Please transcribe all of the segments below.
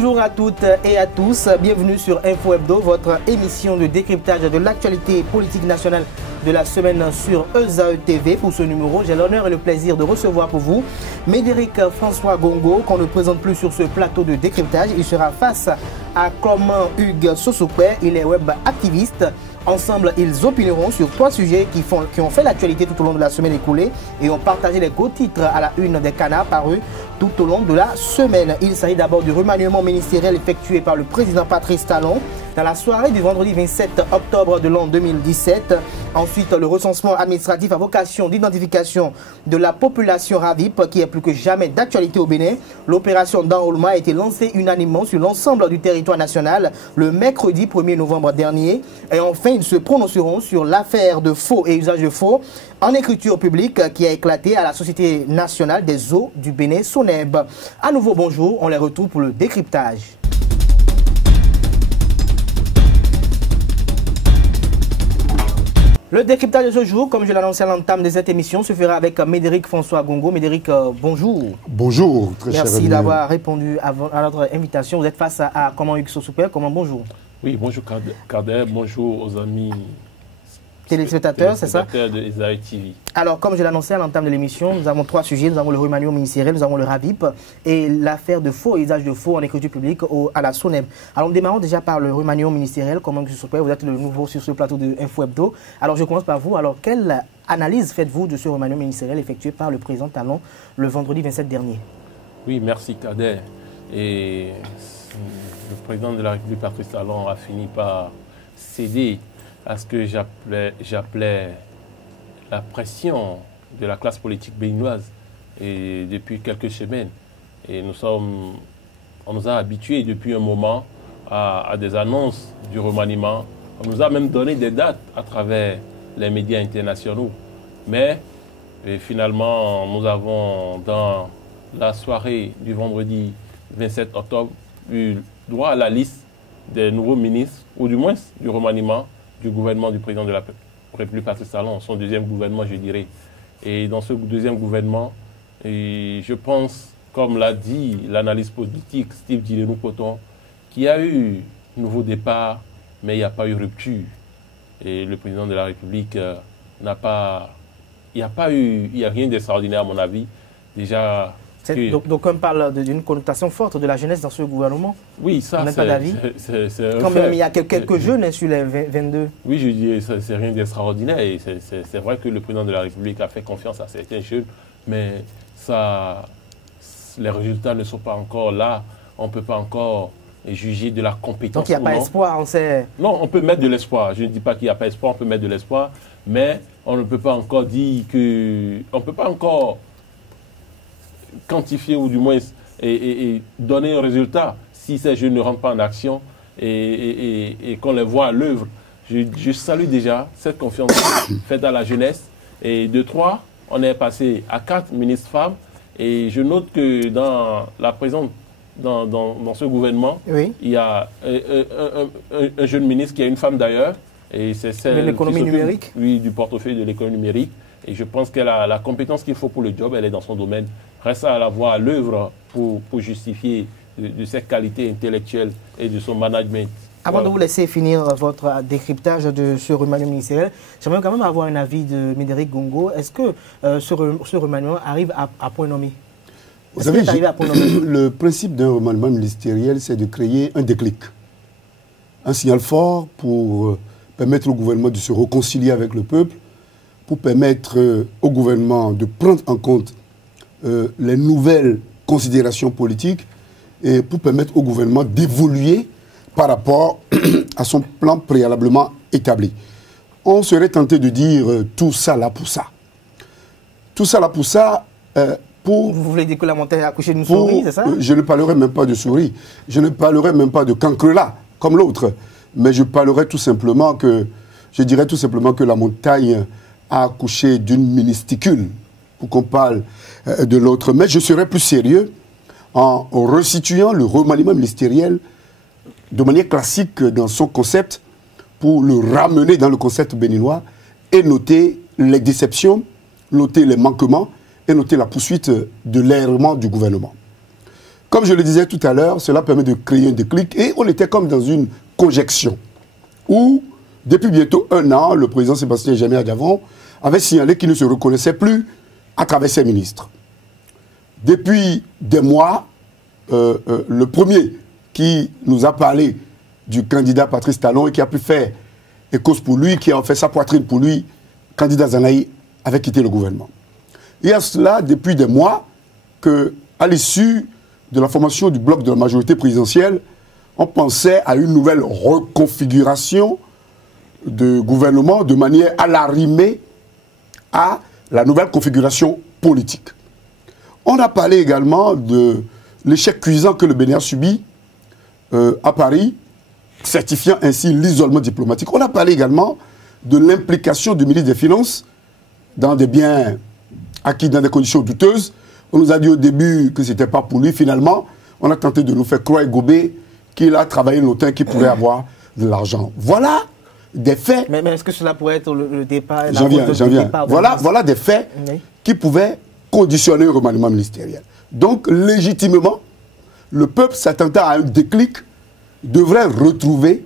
Bonjour à toutes et à tous, bienvenue sur Info Hebdo, votre émission de décryptage de l'actualité politique nationale de la semaine sur ESAE TV. Pour ce numéro, j'ai l'honneur et le plaisir de recevoir pour vous Médéric François Gongo, qu'on ne présente plus sur ce plateau de décryptage. Il sera face à Clément Hugues Sosokwe, il est web activiste. Ensemble, ils opineront sur trois sujets qui ont fait l'actualité tout au long de la semaine écoulée et ont partagé les gros titres à la une des canards parus tout au long de la semaine. Il s'agit d'abord du remaniement ministériel effectué par le président Patrice Talon dans la soirée du vendredi 27 octobre de l'an 2017. Ensuite, le recensement administratif à vocation d'identification de la population RAVIP qui est plus que jamais d'actualité au Bénin. L'opération d'enrôlement a été lancée unanimement sur l'ensemble du territoire national le mercredi 1er novembre dernier. Et enfin, ils se prononceront sur l'affaire de faux et usage de faux en écriture publique qui a éclaté à la Société nationale des eaux du Bénin, SONEB. À nouveau, bonjour, on les retrouve pour le décryptage. Le décryptage de ce jour, comme je l'annonçais à l'entame de cette émission, se fera avec Médéric François Gongo. Médéric, bonjour. Bonjour, très cher ami. Merci d'avoir répondu à notre invitation. Vous êtes face à Clément Hugues Sosokwe. Comment bonjour? Oui, bonjour Kader, bonjour aux amis téléspectateurs, c'est ça? De ESAE TV. Alors, comme je l'annonçais à l'entame de l'émission, nous avons trois sujets. Nous avons le remaniement ministériel, nous avons le RAVIP et l'affaire de faux et usage de faux en écriture publique à la SONEB. Alors, nous démarrons déjà par le remaniement ministériel. Comment vous êtes le nouveau sur ce plateau de Info Hebdo. Alors, je commence par vous. Alors, quelle analyse faites-vous de ce remaniement ministériel effectué par le président Talon le vendredi 27 dernier? Oui, merci Kader. Et le président de la République, Patrice Talon, a fini par céder à ce que j'appelais la pression de la classe politique béninoise et depuis quelques semaines. Et on nous a habitués depuis un moment à des annonces du remaniement. On nous a même donné des dates à travers les médias internationaux. Mais finalement, nous avons, dans la soirée du vendredi 27 octobre, eu droit à la liste des nouveaux ministres, ou du moins du remaniement du gouvernement du président de la République Patrice Talon, son deuxième gouvernement, je dirais. Et dans ce deuxième gouvernement, je pense, comme l'a dit l'analyste politique Steve Dilenou-Coton, qu'il y a eu nouveau départ, mais il n'y a pas eu rupture. Et le président de la République n'a pas... Il n'y a rien d'extraordinaire à mon avis. Déjà... Donc on parle d'une connotation forte de la jeunesse dans ce gouvernement. Oui, ça c'est... pas d'avis. Quand même, il y a quelques jeunes sur les 22. Oui, je dis, c'est rien d'extraordinaire. Et c'est vrai que le président de la République a fait confiance à certains jeunes, mais les résultats ne sont pas encore là. On ne peut pas encore juger de la compétence. Donc il n'y a pas espoir, on sait... Non, on peut mettre de l'espoir. Je ne dis pas qu'il n'y a pas espoir, on peut mettre de l'espoir, mais on ne peut pas encore dire que... On ne peut pas encore quantifier ou du moins et donner un résultat si ces jeunes ne rentrent pas en action et qu'on les voit à l'œuvre. Je salue déjà cette confiance faite à la jeunesse. Et de 3, on est passé à 4 ministres femmes. Et je note que dans la présente, dans ce gouvernement, oui, il y a un jeune ministre qui est une femme d'ailleurs. Et c'est celle de l'économie numérique. Oui, du portefeuille de l'économie numérique. Et je pense qu'elle a la compétence qu'il faut pour le job, elle est dans son domaine. Reste à la voir à l'œuvre pour justifier de ses qualités intellectuelles et de son management. Avant de vous laisser finir votre décryptage de ce remaniement ministériel, j'aimerais quand même avoir un avis de Médéric Gongo. Est-ce que ce remaniement arrive à point nommé? Vous savez, le principe d'un remaniement ministériel, c'est de créer un déclic. Un signal fort pour permettre au gouvernement de se réconcilier avec le peuple, pour permettre au gouvernement de prendre en compte les nouvelles considérations politiques et pour permettre au gouvernement d'évoluer par rapport à son plan préalablement établi. On serait tenté de dire tout ça là pour ça. Tout ça là pour ça, pour... Vous voulez dire que la montagne a accouché d'une souris, c'est ça? Je ne parlerai même pas de souris, je ne parlerai même pas de cancrelat, comme l'autre, mais je parlerai tout simplement que, je dirais tout simplement que la montagne a accouché d'une ministicule, pour qu'on parle de l'autre. Mais je serai plus sérieux en resituant le remaniement ministériel de manière classique dans son concept pour le ramener dans le concept béninois et noter les déceptions, noter les manquements et noter la poursuite de l'errement du gouvernement. Comme je le disais tout à l'heure, cela permet de créer un déclic et on était comme dans une conjection où, depuis bientôt 1 an, le président Sébastien Djamé-Adjavon avait signalé qu'il ne se reconnaissait plus à travers ses ministres. Depuis des mois, le premier qui nous a parlé du candidat Patrice Talon et qui a pu faire cause pour lui, qui a fait sa poitrine pour lui, candidat Zanaï avait quitté le gouvernement. Il y a cela depuis des mois qu'à l'issue de la formation du bloc de la majorité présidentielle, on pensait à une nouvelle reconfiguration de gouvernement de manière à l'arrimer à la nouvelle configuration politique. On a parlé également de l'échec cuisant que le Bénin a subi à Paris, certifiant ainsi l'isolement diplomatique. On a parlé également de l'implication du ministre des Finances dans des biens acquis dans des conditions douteuses. On nous a dit au début que ce n'était pas pour lui. Finalement, on a tenté de nous faire croire et gober qu'il a travaillé longtemps, qu'il pourrait avoir de l'argent. Voilà des faits. Mais est-ce que cela pourrait être le départ? J'en viens. Voilà des faits qui pouvaient conditionner le remaniement ministériel. Donc, légitimement, le peuple s'attendant à un déclic devrait retrouver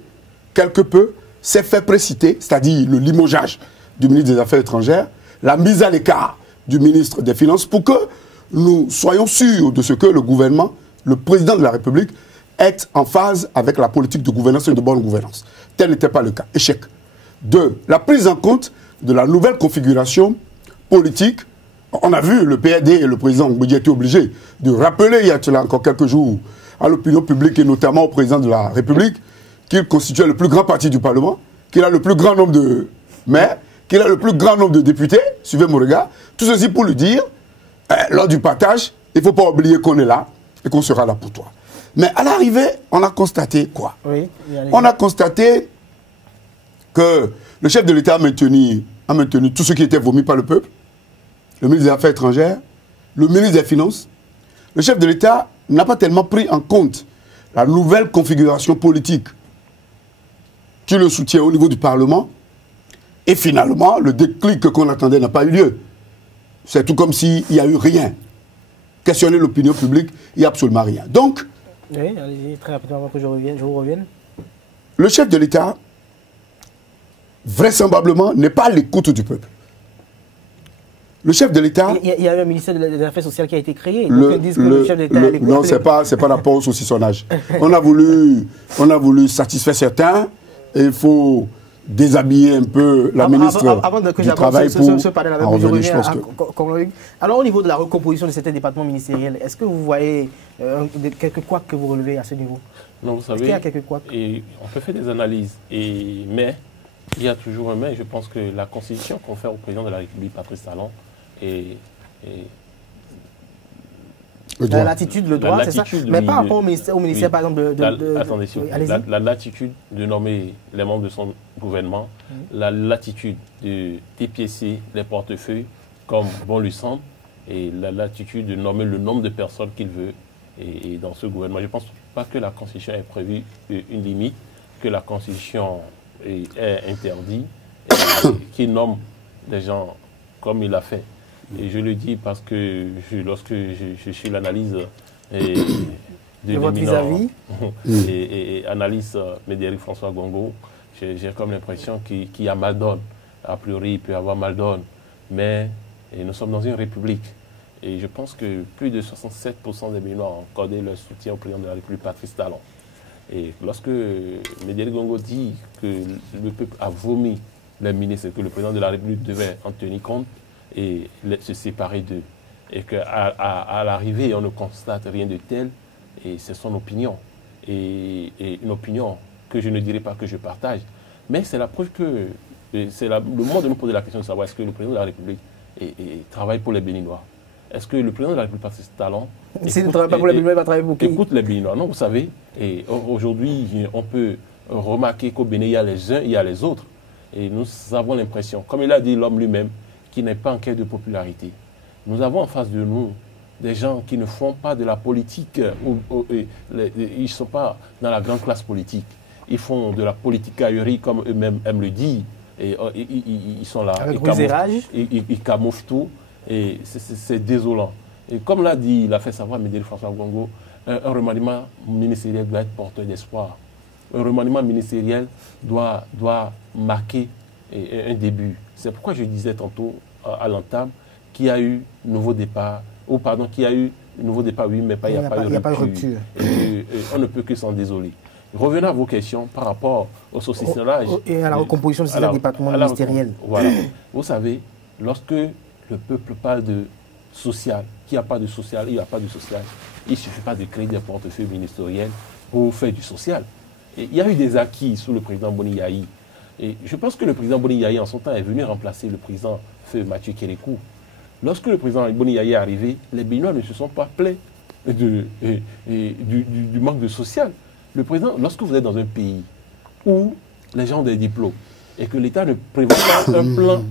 quelque peu ces faits précités, c'est-à-dire le limogeage du ministre des Affaires étrangères, la mise à l'écart du ministre des Finances, pour que nous soyons sûrs de ce que le gouvernement, le président de la République, est en phase avec la politique de gouvernance et de bonne gouvernance. Tel n'était pas le cas. Échec. 2. La prise en compte de la nouvelle configuration politique. On a vu le PRD et le président Mboudia étaient obligés de rappeler, il y a cela encore quelques jours, à l'opinion publique et notamment au président de la République, qu'il constituait le plus grand parti du Parlement, qu'il a le plus grand nombre de maires, qu'il a le plus grand nombre de députés, suivez mon regard. Tout ceci pour lui dire, lors du partage, il ne faut pas oublier qu'on est là et qu'on sera là pour toi. Mais à l'arrivée, on a constaté quoi? On a constaté que le chef de l'État a maintenu tout ce qui était vomi par le peuple, le ministre des Affaires étrangères, le ministre des Finances. Le chef de l'État n'a pas tellement pris en compte la nouvelle configuration politique qui le soutient au niveau du Parlement. Et finalement, le déclic qu'on attendait n'a pas eu lieu. C'est tout comme s'il n'y a eu rien. Questionner l'opinion publique, il n'y a absolument rien. Donc, oui, allez-y, très rapidement avant que je vous revienne. Le chef de l'État, vraisemblablement, n'est pas à l'écoute du peuple. Le chef de l'État... Il y a eu un ministère des Affaires sociales qui a été créé. Donc ils disent que le chef de l'État... Non, ce n'est pas la pause au saucissonnage. On a voulu satisfaire certains et il faut déshabiller un peu la ministre du Travail pour en revenir, Alors, au niveau de la recomposition de certains départements ministériels, est-ce que vous voyez quelques couacs que vous relevez à ce niveau? Non, vous savez, il y a quelques couacs? On peut faire des analyses, mais il y a toujours un mais. Je pense que la constitution confère au président de la République, Patrice Talon, la latitude, le droit, c'est ça. Mais par rapport au ministère par exemple, attendez, la latitude de nommer les membres de son gouvernement, la latitude de dépiécer les portefeuilles comme bon lui semble, et la latitude de nommer le nombre de personnes qu'il veut et dans ce gouvernement. Je ne pense pas que la Constitution ait prévu une limite, que la Constitution est interdite, qu'il nomme des gens comme il l'a fait. Et je le dis parce que lorsque je suis l'analyse de votre vis-à-vis et analyse Médéric François Gongo, j'ai comme l'impression qu'il y a mal donne. A priori, il peut y avoir mal donne, mais nous sommes dans une république. Et je pense que plus de 67% des Béninois ont accordé leur soutien au président de la République, Patrice Talon. Et lorsque Médéric Gongo dit que le peuple a vomi les ministres et que le président de la République devait en tenir compte, et se séparer d'eux. Et qu'à l'arrivée, on ne constate rien de tel, et c'est son opinion. Et une opinion que je ne dirais pas que je partage. Mais c'est la preuve que c'est le moment de nous poser la question de savoir est-ce que le président de la République travaille pour les Béninois. Est-ce que le président de la République, Patrice Talon, s'il ne travaille pas pour les Béninois, il va travailler pour qui? Écoute les Béninois. Non, vous savez, et aujourd'hui, on peut remarquer qu'au Bénin, il y a les uns, il y a les autres. Et nous avons l'impression, comme il a dit l'homme lui-même, qui n'est pas en quête de popularité. Nous avons en face de nous des gens qui ne font pas de la politique, ils ne sont pas dans la grande classe politique. Ils font de la politique aérie, comme eux-mêmes aiment le dire. Et ils sont là, ils camouflent tout, et c'est désolant. Et comme l'a dit, il a fait savoir Médéric François Gongo, un remaniement ministériel doit être porteur d'espoir. Un remaniement ministériel doit marquer un début. C'est pourquoi je disais tantôt à l'entame qu'il y a eu nouveau départ, ou pardon, qu'il y a eu nouveau départ, oui, mais il n'y a pas eu rupture. Et on ne peut que s'en désoler. Revenons à vos questions par rapport au saucissonnage. Et à la recomposition de ces départements ministériels. Voilà. Vous savez, lorsque le peuple parle de social, qu'il n'y a pas de social, il n'y a pas de social, il ne suffit pas de créer des portefeuilles ministériels pour faire du social. Et il y a eu des acquis sous le président Boni Yayi. Et je pense que le président Boni Yayi, en son temps, est venu remplacer le président Feu Mathieu Kérékou. Lorsque le président Boni Yayi est arrivé, les Béninois ne se sont pas plaints du manque de social. Le président, lorsque vous êtes dans un pays où les gens ont des diplômes et que l'État ne prévoit pas un plan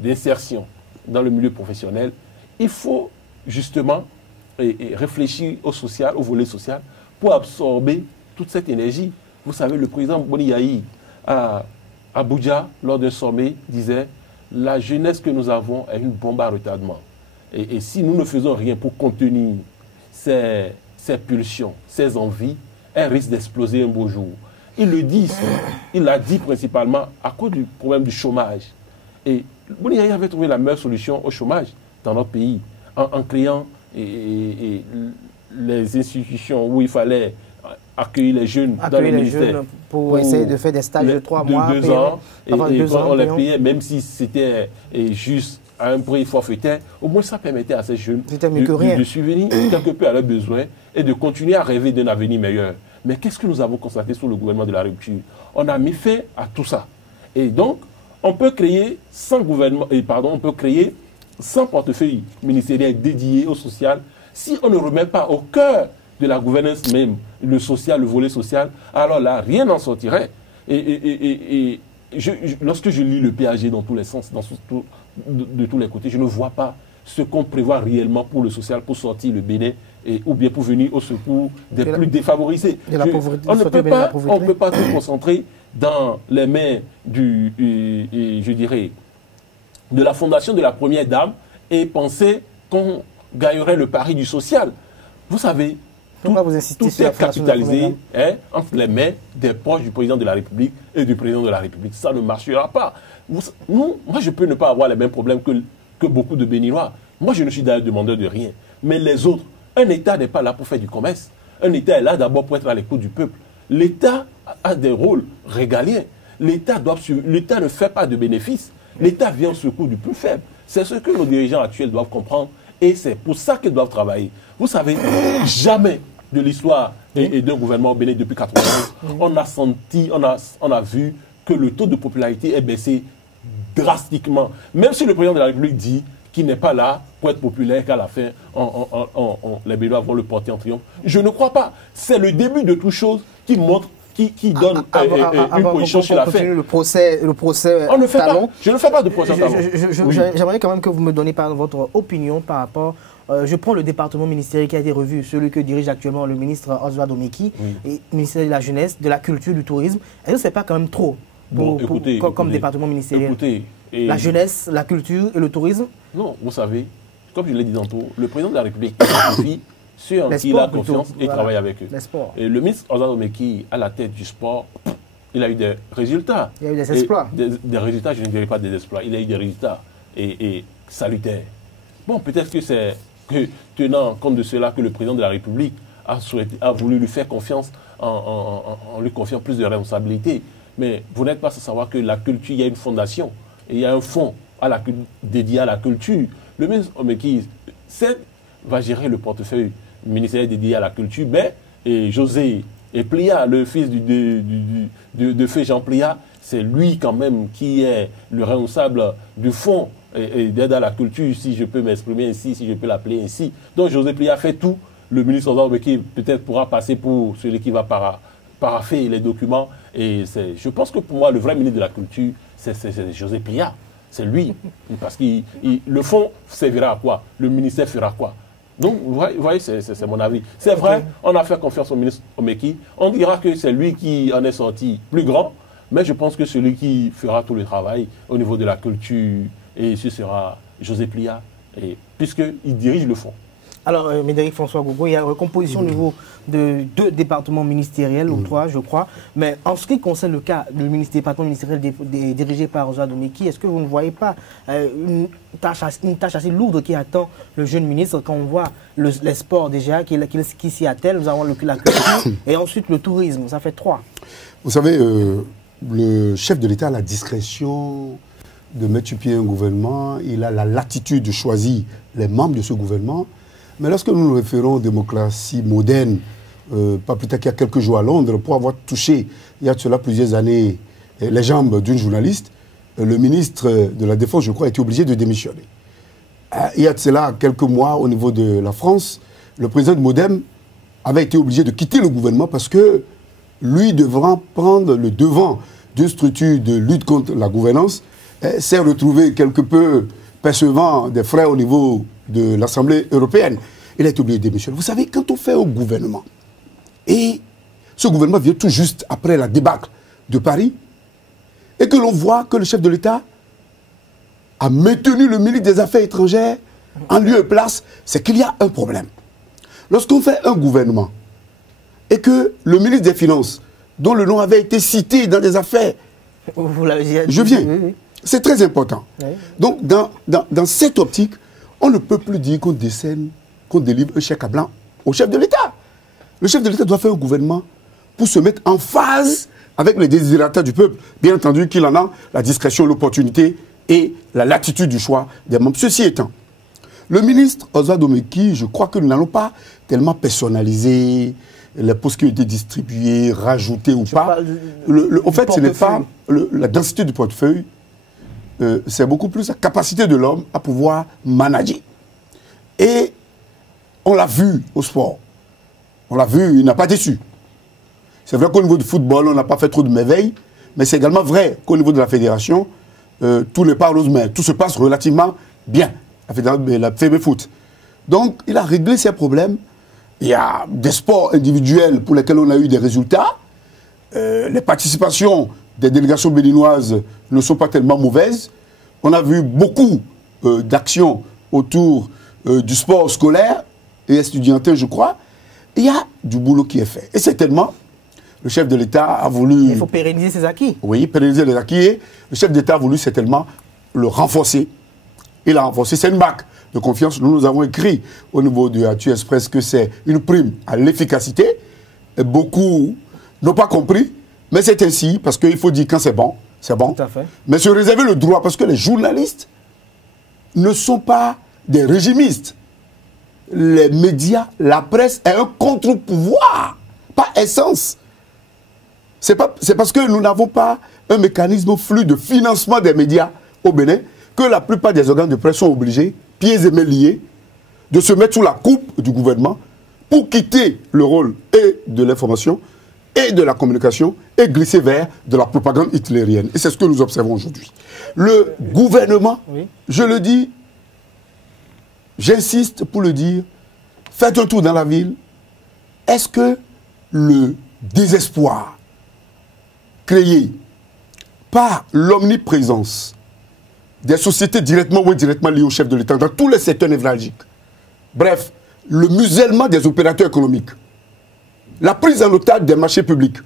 d'insertion dans le milieu professionnel, il faut justement réfléchir au social, au volet social, pour absorber toute cette énergie. Vous savez, le président Boni Yayi à Abuja, lors d'un sommet, disait « La jeunesse que nous avons est une bombe à retardement. Et si nous ne faisons rien pour contenir ces pulsions, ces envies, elles risquent d'exploser un beau jour. » Il le dit, il l'a dit principalement à cause du problème du chômage. Et Boni Yayi avait trouvé la meilleure solution au chômage dans notre pays, en créant les institutions où il fallait accueillir les jeunes dans le ministère. Pour essayer de faire des stages de 3 mois. 2 ans. Et quand on les payait, même si c'était juste à un prix forfaitaire, au moins ça permettait à ces jeunes de subvenir quelque peu à leurs besoins et de continuer à rêver d'un avenir meilleur. Mais qu'est-ce que nous avons constaté sous le gouvernement de la rupture? On a mis fin à tout ça. Et donc, on peut créer sans portefeuille ministériel dédié au social si on ne remet pas au cœur de la gouvernance même le social, le volet social, alors là, rien n'en sortirait. Lorsque je lis le PAG dans tous les sens, de tous les côtés, je ne vois pas ce qu'on prévoit réellement pour le social, pour sortir le Bénin, ou bien pour venir au secours des plus défavorisés. On ne peut pas tout concentrer dans les mains je dirais, de la fondation de la première dame et penser qu'on gagnerait le pari du social. Vous savez, tout est capitalisé entre les mains des proches du président de la République et du président de la République. Ça ne marchera pas. Moi, je peux ne pas avoir les mêmes problèmes que beaucoup de Béninois. Moi, je ne suis d'ailleurs demandeur de rien. Mais les autres, un État n'est pas là pour faire du commerce. Un État est là d'abord pour être à l'écoute du peuple. L'État a des rôles régaliens. L'État ne fait pas de bénéfices. L'État vient au secours du plus faible. C'est ce que nos dirigeants actuels doivent comprendre. Et c'est pour ça qu'ils doivent travailler. Vous savez, jamais de l'histoire d'un gouvernement au Bénin depuis 1991, on a senti, on a vu que le taux de popularité est baissé drastiquement. Même si le président de la République dit qu'il n'est pas là pour être populaire, qu'à la fin, les Béninois vont le porter en triomphe. Je ne crois pas. C'est le début de toute chose qui montre, qui donne une position sur l'affaire. Le procès on ne fait Talon. Pas. Je ne fais pas de procès Talon. J'aimerais quand même que vous me donniez votre opinion par rapport. Je prends le département ministériel qui a été revu, celui que dirige actuellement le ministre Oswald Omeki, et ministère de la Jeunesse, de la Culture, du Tourisme. Est-ce que ce n'est pas quand même trop comme département ministériel? La jeunesse, la culture et le tourisme? Non, vous savez, comme je l'ai dit tantôt, le président de la République confie ceux en qui il a confiance et travaille avec eux. Et le ministre Oswald Omeki, à la tête du sport, il a eu des résultats. Il y a eu des exploits. Des résultats, je ne dirais pas des exploits, il a eu des résultats et salutaires. Bon, peut-être que c'est tenant compte de cela que le président de la République a voulu lui faire confiance en lui confiant plus de responsabilités. Mais vous n'êtes pas sans savoir que la culture, il y a une fondation, et il y a un fonds dédié à la culture. Le ministre Omeki va gérer le portefeuille ministériel dédié à la culture, mais José Plia, le fils de Feu Jean Plia, c'est lui quand même qui est le responsable du fonds d'aide à la culture, si je peux m'exprimer ainsi, si je peux l'appeler ainsi. Donc José Plia fait tout. Le ministre Oswald Omeki peut-être pourra passer pour celui qui va paraffer les documents. Et je pense que pour moi, le vrai ministre de la Culture, c'est José Plia. C'est lui. Parce que le fonds servira à quoi? Le ministère fera quoi? Donc, vous voyez, c'est mon avis. C'est vrai, on a fait confiance au ministre Omeki. On dira que c'est lui qui en est sorti plus grand. Mais je pense que celui qui fera tout le travail au niveau de la culture, et ce sera José Plia, puisqu'il dirige le fonds. Alors, Médéric François Gogo, il y a une recomposition au niveau de 2 départements ministériels, ou 3, je crois. Mais en ce qui concerne le cas du département ministériel dirigé par Ozwa Domeki, est-ce que vous ne voyez pas une tâche assez lourde qui attend le jeune ministre quand on voit les sports déjà, qui s'y attellent, nous avons la culture et ensuite le tourisme, ça fait 3. Vous savez, le chef de l'État a la discrétion de mettre sur pied un gouvernement, il a la latitude de choisir les membres de ce gouvernement. Mais lorsque nous nous référons aux démocraties modernes, pas plus tard qu'il y a quelques jours à Londres, pour avoir touché, il y a de cela plusieurs années, les jambes d'une journaliste, le ministre de la Défense, je crois, a été obligé de démissionner. Il y a de cela quelques mois, au niveau de la France, le président de Modem avait été obligé de quitter le gouvernement parce que lui devant prendre le devant d'une structure de lutte contre la gouvernance, s'est retrouvé quelque peu percevant des frais au niveau de l'Assemblée européenne. Il a été obligé de démissionner. Vous savez, quand on fait un gouvernement, et ce gouvernement vient tout juste après la débâcle de Paris, et que l'on voit que le chef de l'État a maintenu le ministre des Affaires étrangères en lieu et place, c'est qu'il y a un problème. Lorsqu'on fait un gouvernement, et que le ministre des Finances, dont le nom avait été cité dans des affaires, vous l'avez dit, je viens, oui. C'est très important. Oui. Donc, dans cette optique, on ne peut plus dire qu'on délivre un chèque à blanc au chef de l'État. Le chef de l'État doit faire un gouvernement pour se mettre en phase avec les désirata du peuple. Bien entendu qu'il en a la discrétion, l'opportunité et la latitude du choix des membres. Ceci étant, le ministre Ozwa Domeki, je crois que nous n'allons pas tellement personnaliser les postes qui ont été distribués, rajoutés ou pas. En fait, ce n'est pas la densité du portefeuille, c'est beaucoup plus la capacité de l'homme à pouvoir manager. Et on l'a vu au sport. On l'a vu, il n'a pas déçu. C'est vrai qu'au niveau du football, on n'a pas fait trop de merveilles, mais c'est également vrai qu'au niveau de la fédération, tout n'est pas rose, mais tout se passe relativement bien. La FEB Foot. Donc, il a réglé ses problèmes. Il y a des sports individuels pour lesquels on a eu des résultats. Les participations des délégations béninoises ne sont pas tellement mauvaises. On a vu beaucoup d'actions autour du sport scolaire et estudiantin, je crois. Il y a du boulot qui est fait. Et certainement, le chef de l'État a voulu... Il faut pérenniser ses acquis. Oui, pérenniser les acquis. Et le chef d'État a voulu certainement le renforcer. Il a renforcé. C'est une marque de confiance. Nous avons écrit au niveau du Actu Express que c'est une prime à l'efficacité. Beaucoup n'ont pas compris, mais c'est ainsi, parce qu'il faut dire quand c'est bon, c'est bon. Tout à fait. Mais se réserver le droit, parce que les journalistes ne sont pas des régimistes. Les médias, la presse est un contre-pouvoir, pas essence. C'est parce que nous n'avons pas un mécanisme flux de financement des médias au Bénin que la plupart des organes de presse sont obligés, pieds et mains liés, de se mettre sous la coupe du gouvernement pour quitter le rôle et de l'information et de la communication et glisser vers de la propagande hitlérienne. Et c'est ce que nous observons aujourd'hui. Le gouvernement, oui, je le dis, j'insiste pour le dire, faites un tour dans la ville. Est-ce que le désespoir créé par l'omniprésence des sociétés directement ou indirectement liées au chef de l'État dans tous les secteurs névralgiques, bref, le musellement des opérateurs économiques, la prise en otage des marchés publics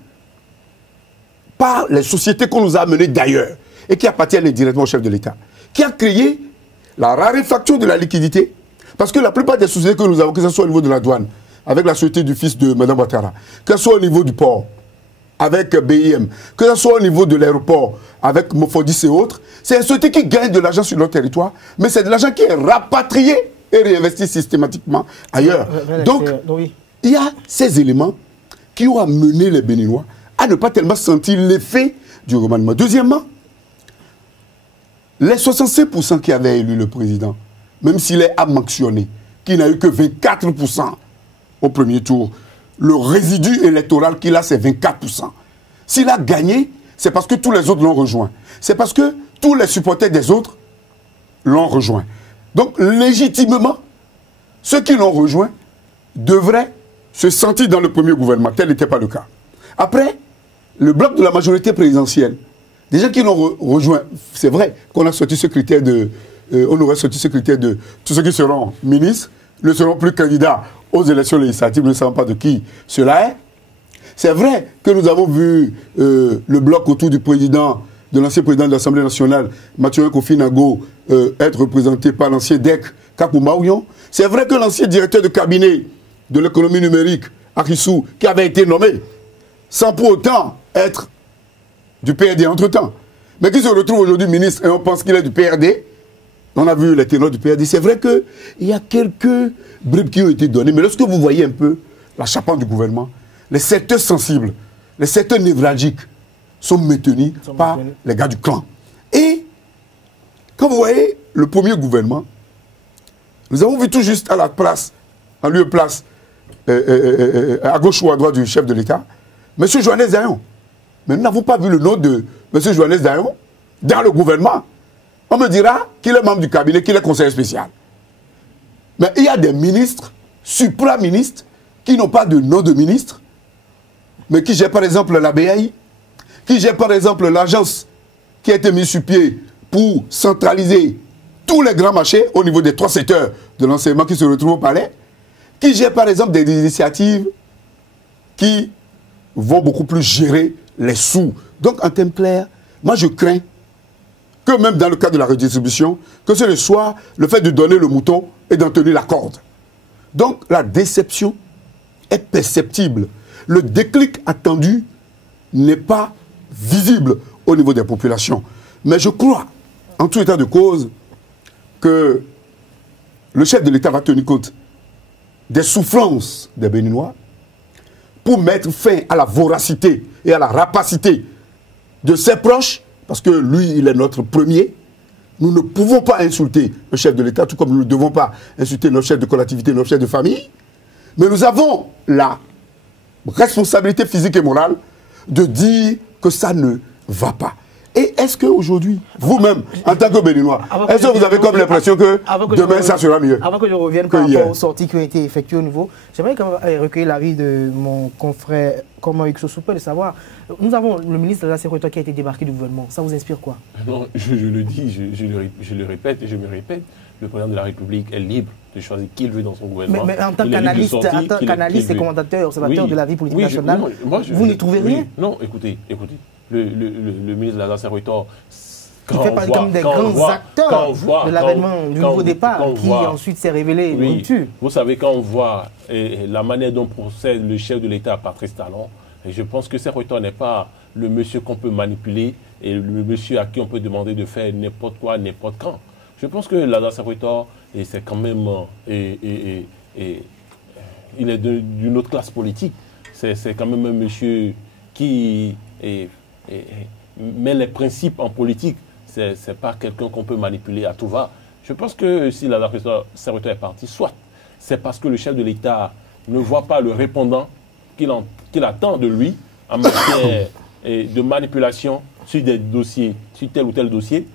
par les sociétés qu'on nous a amenées d'ailleurs et qui appartiennent directement au chef de l'État, qui a créé la raréfaction de la liquidité, parce que la plupart des sociétés que nous avons, que ce soit au niveau de la douane, avec la société du fils de Mme Ouattara, que ce soit au niveau du port, avec BIM, que ce soit au niveau de l'aéroport, avec Mofodis et autres, c'est une société qui gagne de l'argent sur notre territoire, mais c'est de l'argent qui est rapatrié et réinvesti systématiquement ailleurs. Donc, il y a ces éléments qui ont amené les Béninois à ne pas tellement sentir l'effet du remaniement. Deuxièmement, les 65% qui avaient élu le président, même s'il est ammentionné, qui n'a eu que 24% au premier tour, le résidu électoral qu'il a, c'est 24%. S'il a gagné, c'est parce que tous les autres l'ont rejoint. C'est parce que tous les supporters des autres l'ont rejoint. Donc, légitimement, ceux qui l'ont rejoint devraient se sentir dans le premier gouvernement. Tel n'était pas le cas. Après, le bloc de la majorité présidentielle, des gens qui l'ont rejoint, c'est vrai qu'on a sorti ce critère de... on aurait sorti ce critère de tous ceux qui seront ministres, ne seront plus candidats aux élections législatives, ne savons pas de qui cela est. C'est vrai que nous avons vu le bloc autour du président, de l'ancien président de l'Assemblée nationale, Mathieu Kofi Nago, être représenté par l'ancien DEC, Kapou Maouyon. C'est vrai que l'ancien directeur de cabinet de l'économie numérique, Akissou, qui avait été nommé, sans pour autant être du PRD entre-temps, mais qui se retrouve aujourd'hui ministre et on pense qu'il est du PRD. On a vu les ténors du PRD. C'est vrai qu'il y a quelques bribes qui ont été données, mais lorsque vous voyez un peu la charpente du gouvernement, les secteurs sensibles, les secteurs névralgiques sont maintenus par les gars du clan. Et quand vous voyez le premier gouvernement, nous avons vu tout juste à la place, en lieu de place, à gauche ou à droite du chef de l'État, M. Joannès Dayon. Mais nous n'avons pas vu le nom de M. Joannès Dayon dans le gouvernement. On me dira qu'il est membre du cabinet, qu'il est conseiller spécial. Mais il y a des ministres, supraministres, qui n'ont pas de nom de ministre, mais qui gèrent par exemple la BAI, qui gèrent par exemple l'agence qui a été mise sur pied pour centraliser tous les grands marchés au niveau des 3 secteurs de l'enseignement qui se retrouvent au palais, qui gèrent par exemple des initiatives qui vont beaucoup plus gérer les sous. Donc en termes clairs, moi je crains que même dans le cas de la redistribution, que ce soit le fait de donner le mouton et d'en tenir la corde. Donc la déception est perceptible. Le déclic attendu n'est pas visible au niveau des populations. Mais je crois, en tout état de cause, que le chef de l'État va tenir compte des souffrances des Béninois pour mettre fin à la voracité et à la rapacité de ses proches, parce que lui, il est notre premier. Nous ne pouvons pas insulter un chef de l'État, tout comme nous ne devons pas insulter notre chef de collectivité, notre chef de famille. Mais nous avons la responsabilité physique et morale de dire que ça ne va pas. Et est-ce qu'aujourd'hui, vous-même, en tant que Béninois, est-ce que vous avez comme l'impression que demain, ça sera mieux? Avant que je revienne par rapport aux sorties qui ont été effectuées au niveau, j'aimerais quand même recueillir l'avis de mon confrère comme Ixo Soupé de savoir, nous avons le ministre de la Sécurité qui a été débarqué du gouvernement. Ça vous inspire quoi? Non, je le dis, je le répète et je me répète, le président de la République est libre de choisir qui il veut dans son gouvernement. Mais en tant qu'analyste et commentateur et observateur de la vie politique nationale, vous n'y trouvez rien? Non, écoutez. Le ministre de la Sécurité, qui fait partie comme des grands acteurs de l'avènement du nouveau départ, qui ensuite s'est révélé rupture. Vous savez, quand on voit la manière dont procède le chef de l'État, Patrice Talon, je pense que Sécurité n'est pas le monsieur qu'on peut manipuler et le monsieur à qui on peut demander de faire n'importe quoi, n'importe quand. Je pense que la Sécurité, c'est quand même... il est d'une autre classe politique. C'est quand même un monsieur qui... mais les principes en politique, ce n'est pas quelqu'un qu'on peut manipuler à tout va. Je pense que si la Sécurité est partie, soit c'est parce que le chef de l'État ne voit pas le répondant qu'il attend de lui en matière de manipulation sur des dossiers, sur tel ou tel dossier.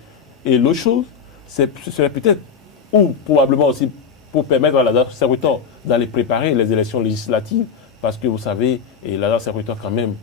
Et l'autre chose, c'est peut-être, ou probablement aussi pour permettre à la Sécurité d'aller préparer les élections législatives. Parce que vous savez, la Sécurité quand même,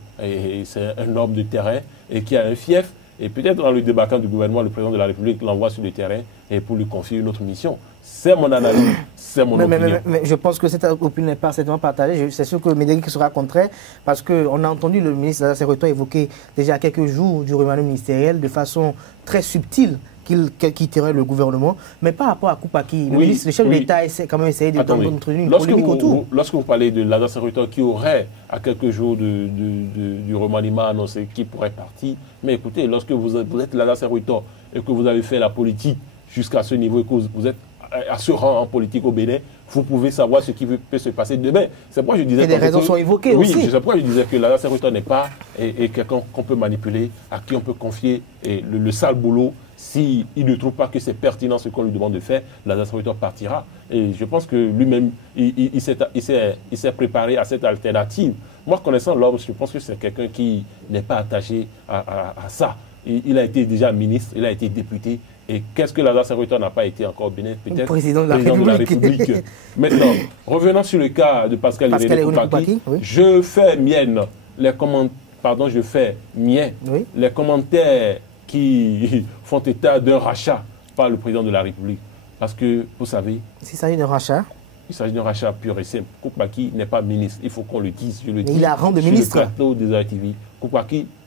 c'est un homme de terrain et qui a un fief. Et peut-être dans le débarquant du gouvernement, le président de la République l'envoie sur le terrain et pour lui confier une autre mission. C'est mon analyse, c'est mon opinion. Mais je pense que cette opinion n'est pas certainement partagée. C'est sûr que Médéric sera contraire parce qu'on a entendu le ministre de la Sécurité évoquer déjà quelques jours du remaniement ministériel de façon très subtile qu'il quitterait le gouvernement. Mais par rapport à Koupaki, le chef de l'État essaie quand même essayé de donner une polémique autour. Lorsque vous parlez de la Sécurité qui aurait, à quelques jours du remaniement annoncé, qui pourrait partir, mais écoutez, lorsque vous êtes la Sécurité et que vous avez fait la politique jusqu'à ce niveau et que vous êtes à ce rang en politique au Bénin, vous pouvez savoir ce qui peut se passer demain. C'est pourquoi je disais... Et des raisons sont évoquées aussi. Oui, c'est pourquoi je disais que la Sécurité n'est pas quelqu'un qu'on peut manipuler, à qui on peut confier le sale boulot. S'il ne trouve pas que c'est pertinent ce qu'on lui demande de faire, la Sécurité partira. Et je pense que lui-même, il s'est préparé à cette alternative. Moi, connaissant l'homme, je pense que c'est quelqu'un qui n'est pas attaché à ça. Il a été déjà ministre, il a été député. Et qu'est-ce que la Sécurité n'a pas été encore Bénin? Peut-être président de la République. Maintenant, revenons sur le cas de Pascal Koupaki. Oui. Je fais les commentaires qui font état d'un rachat par le président de la République. Parce que, vous savez... S'il s'agit d'un rachat? Il s'agit d'un rachat pur et simple. Koukbaki n'est pas ministre. Il faut qu'on le dise. Je le dis. Il a rang de ministre. Sur le plateau des RTV.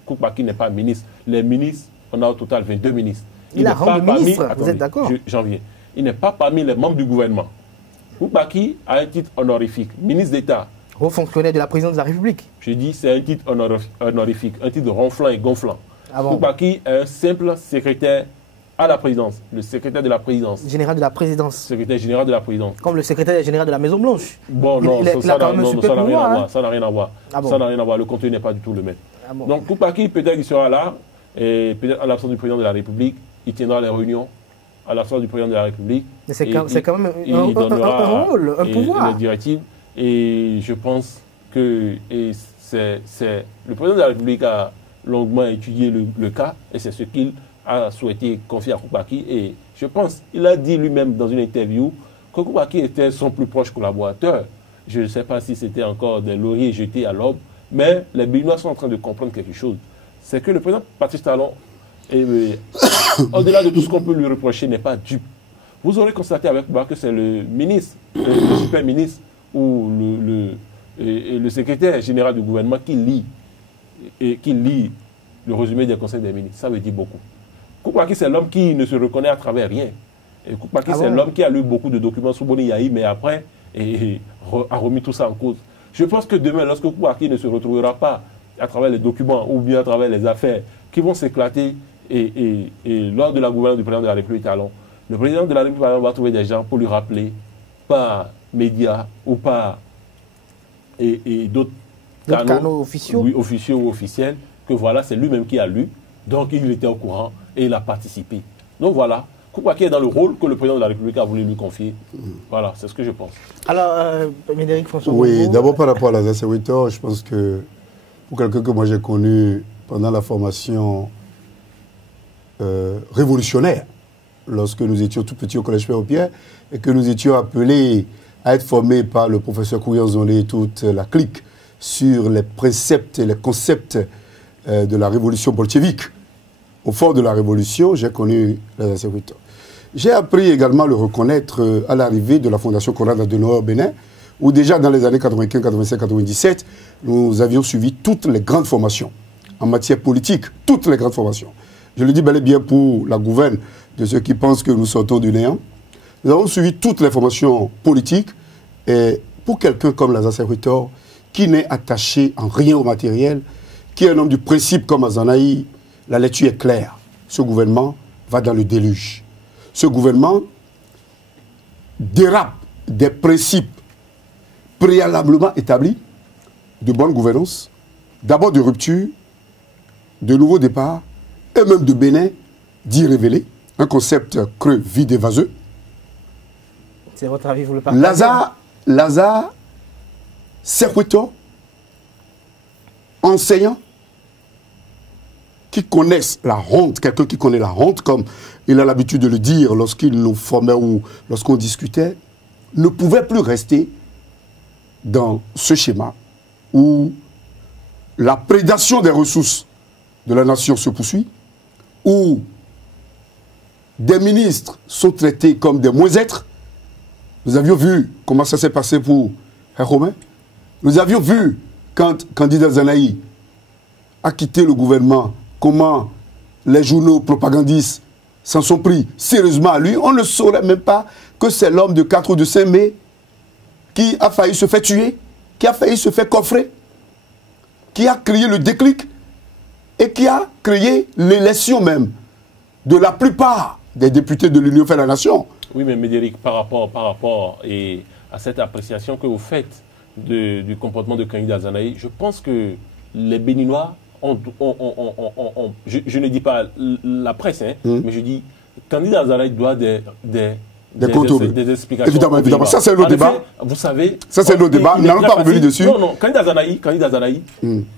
Koukbaki n'est pas ministre. Les ministres, on a au total 22 ministres. Il a rang de ministre. Vous êtes d'accord? J'en viens. Il n'est pas parmi les membres du gouvernement. Koukbaki a un titre honorifique. Ministre d'État. Haut fonctionnaire de la présidence de la République. Je dis c'est un titre honorifique. Un titre ronflant et gonflant. Ah bon? Koukbaki est un simple secrétaire à la présidence, le secrétaire de la présidence. Général de la présidence. Secrétaire général de la présidence. Comme le secrétaire général de la Maison Blanche. Bon, non, ça n'a rien à voir. Ça n'a rien à voir. Ah bon? Ça n'a rien à voir. Le contenu n'est pas du tout le même. Ah bon? Donc, Koukbaki, peut-être qu'il sera là, et peut-être en l'absence du président de la République, il tiendra les réunions. À l'absence du président de la République. Mais c'est quand même un rôle, un pouvoir. Les directives. Et je pense que le président de la République a longuement étudié le cas, et c'est ce qu'il a souhaité confier à Koukbaki. Et je pense, il a dit lui-même dans une interview que Koukbaki était son plus proche collaborateur. Je ne sais pas si c'était encore des lauriers jetés à l'aube, mais les Béninois sont en train de comprendre quelque chose. C'est que le président Patrice Talon, au-delà de tout ce qu'on peut lui reprocher, n'est pas dupe. Vous aurez constaté avec moi que c'est le ministre, le super ministre ou le secrétaire général du gouvernement qui lit le résumé des conseils des ministres. Ça veut dire beaucoup. Koukbaki, c'est l'homme qui ne se reconnaît à travers rien. Et Koukbaki, c'est l'homme qui a lu beaucoup de documents sous Boni Yahi, mais après, a remis tout ça en cause. Je pense que demain, lorsque Koukbaki ne se retrouvera pas à travers les documents ou bien à travers les affaires qui vont s'éclater, et lors de la gouvernance du président de la République Talon, le président de la République va trouver des gens pour lui rappeler, par médias ou par d'autres canaux officiaux. Oui, officieux ou officiels, que voilà, c'est lui-même qui a lu, donc il était au courant et il a participé. Donc voilà, Koukbaki est dans le rôle que le président de la République a voulu lui confier. Voilà, c'est ce que je pense. Alors, Médéric François. Oui, d'abord par rapport à la Zasserwito, je pense que pour quelqu'un que moi j'ai connu pendant la formation révolutionnaire, lorsque nous étions tout petits au Collège Père-au-Pierre, et que nous étions appelés à être formés par le professeur Kouyanzolé et toute la clique sur les préceptes et les concepts de la révolution bolchevique. Au fond de la révolution, j'ai connu la Zasserwito. J'ai appris également à le reconnaître à l'arrivée de la Fondation Konrad Adenauer au Bénin, où déjà dans les années 95, 96, 97, nous avions suivi toutes les grandes formations en matière politique, toutes les grandes formations. Je le dis bel et bien pour la gouverne de ceux qui pensent que nous sortons du néant. Nous avons suivi toutes les formations politiques, et pour quelqu'un comme la Zasserwito, qui n'est attaché en rien au matériel, qui est un homme du principe comme Azanaï, la lecture est claire. Ce gouvernement va dans le déluge. Ce gouvernement dérape des principes préalablement établis de bonne gouvernance, d'abord de rupture, de nouveau départ, et même de Bénin, dit révélé, un concept creux, vide et vaseux. C'est votre avis, vous le partagez? Lazare Serweto, enseignant, qui connaissent la honte, quelqu'un qui connaît la honte, comme il a l'habitude de le dire lorsqu'il nous formait ou lorsqu'on discutait, ne pouvait plus rester dans ce schéma où la prédation des ressources de la nation se poursuit, où des ministres sont traités comme des moins-êtres. Nous avions vu comment ça s'est passé pour Romain. Nous avions vu quand candidat Zanaï a quitté le gouvernement, comment les journaux propagandistes s'en sont pris sérieusement à lui. On ne saurait même pas que c'est l'homme de 4 ou de 5 mai qui a failli se faire tuer, qui a failli se faire coffrer, qui a créé le déclic et qui a créé l'élection même de la plupart des députés de l'Union fait la nation. Oui, mais Médéric, par rapport à cette appréciation que vous faites du comportement de candidat Zanaï, je pense que les Béninois je ne dis pas la presse, hein, mais je dis candidat Zanaï doit des explications. Évidemment, évidemment. Ça, c'est le débat. Vous savez. Ça, c'est le débat. Nous n'allons pas revenir dessus. Non, non. Candidat Zanaï,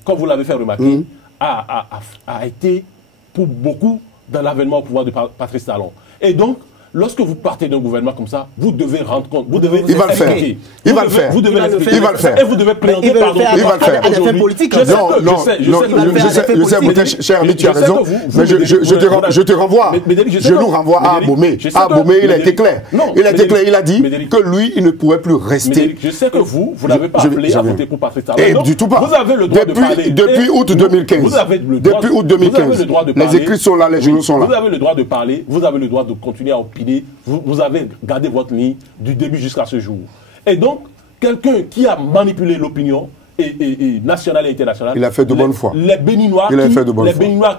comme vous l'avez fait remarquer, a été pour beaucoup dans l'avènement au pouvoir de Patrice Talon. Et donc, lorsque vous partez d'un gouvernement comme ça, vous devez rendre compte, vous devez il va le faire. Il va le faire. Vous devez il va le faire. Et vous devez présenter, pardon, il va le faire. À des fins politiques. Non, je sais, mon cher ami, tu as raison. Mais je te renvoie. Je nous renvoie à Abomey. Abomey, il a été clair. Il a été clair, il a dit que lui, il ne pourrait plus rester. Je sais que vous n'avez pas appelé à voter pour Patrice Talon. Et du tout pas. Vous avez le droit de parler. Depuis août 2015. Depuis août 2015. Les écrits sont là, les journaux sont là. Vous avez le droit de parler, vous avez le droit de continuer à opiner. Vous avez gardé votre ligne du début jusqu'à ce jour. Et donc, quelqu'un qui a manipulé l'opinion et nationale et internationale, il a fait de bonne foi. Les Béninois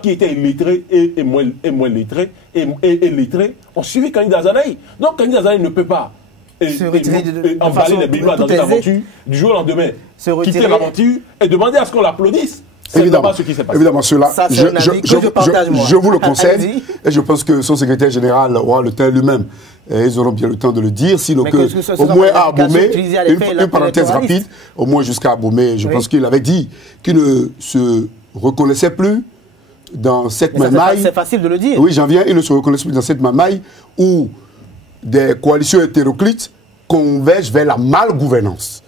qui étaient illettrés et moins lettrés et lettrés ont suivi Kandida Dazanaï. Donc Kandida Dazanaï ne peut pas emballer les Béninois dans une aventure du jour au lendemain, quitter l'aventure et demander à ce qu'on l'applaudisse. Évidemment, ce qui s'est passé. Évidemment, cela, je vous le concède, et je pense que son secrétaire général aura le temps lui-même. Ils auront bien le temps de le dire, sinon que, au moins à Abomey, une parenthèse rapide, au moins jusqu'à Abomey, je pense qu'il avait dit qu'il ne se reconnaissait plus dans cette mamaille. C'est facile de le dire. Oui, j'en viens, il ne se reconnaissait plus dans cette mamaille où des coalitions hétéroclites convergent vers la malgouvernance.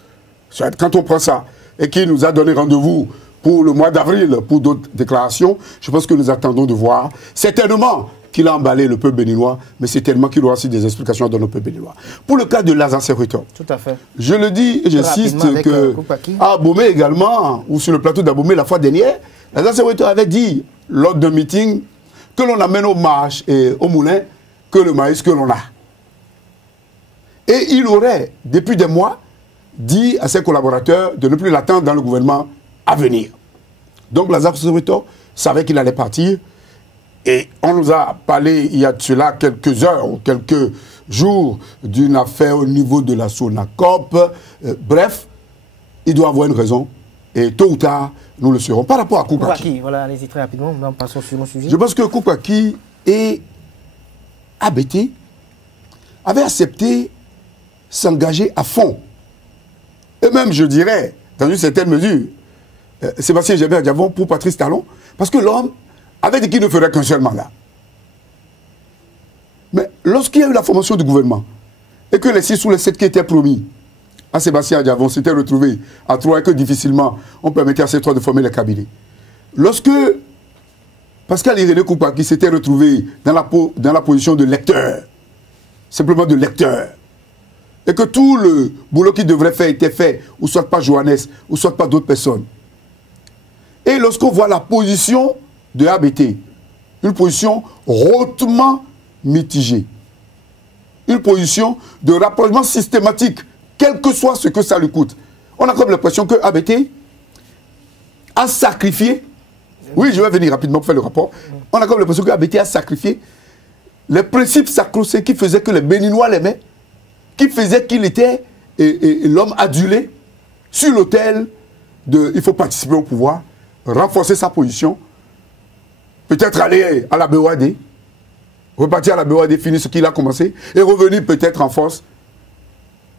Quand on prend ça, et qu'il nous a donné rendez-vous pour le mois d'avril, pour d'autres déclarations, je pense que nous attendons de voir. Certainement qu'il a emballé le peuple béninois, mais certainement qu'il aura aussi des explications dans le peuple béninois. Pour le cas de Lazare Seruto, tout à fait. Je le dis et j'insiste que à Abomey également, ou sur le plateau d'Abomey la fois dernière, Lazare Seruto avait dit lors d'un meeting que l'on amène aux marches et au moulin que le maïs que l'on a. Et il aurait, depuis des mois, dit à ses collaborateurs de ne plus l'attendre dans le gouvernement à venir. Donc Lazare Seruto savait qu'il allait partir et on nous a parlé il y a de cela quelques heures ou quelques jours d'une affaire au niveau de la Sonacop. Bref, il doit avoir une raison et tôt ou tard, nous le serons. Par rapport à Koupaki. Voilà, allez-y très rapidement, nous passons sur nos sujets. Je pense que Koupaki et ABT avaient accepté s'engager à fond. Et même, je dirais, dans une certaine mesure, Sébastien Djabel-Diavon pour Patrice Talon, parce que l'homme avait dit qu'il ne ferait qu'un seul mandat. Mais lorsqu'il y a eu la formation du gouvernement, et que les 6 ou les 7 qui étaient promis à Sébastien Djabel s'étaient retrouvés à 3 et que difficilement on permettait à ces 3 de former les cabinets. Lorsque Pascal Irénée Koupaki s'était retrouvé dans la position de lecteur, simplement de lecteur, et que tout le boulot qu'il devrait faire était fait, ou soit par Johannes, ou soit par d'autres personnes. Et lorsqu'on voit la position de ABT, une position hautement mitigée, une position de rapprochement systématique, quel que soit ce que ça lui coûte, on a comme l'impression que ABT a sacrifié, oui, je vais venir rapidement pour faire le rapport, on a comme l'impression que ABT a sacrifié les principes sacro-saints qui faisaient que les Béninois l'aimaient, qui faisait qu'il était l'homme adulé sur l'autel de il faut participer au pouvoir, renforcer sa position, peut-être aller à la BOAD, repartir à la BOAD, finir ce qu'il a commencé, et revenir peut-être en force,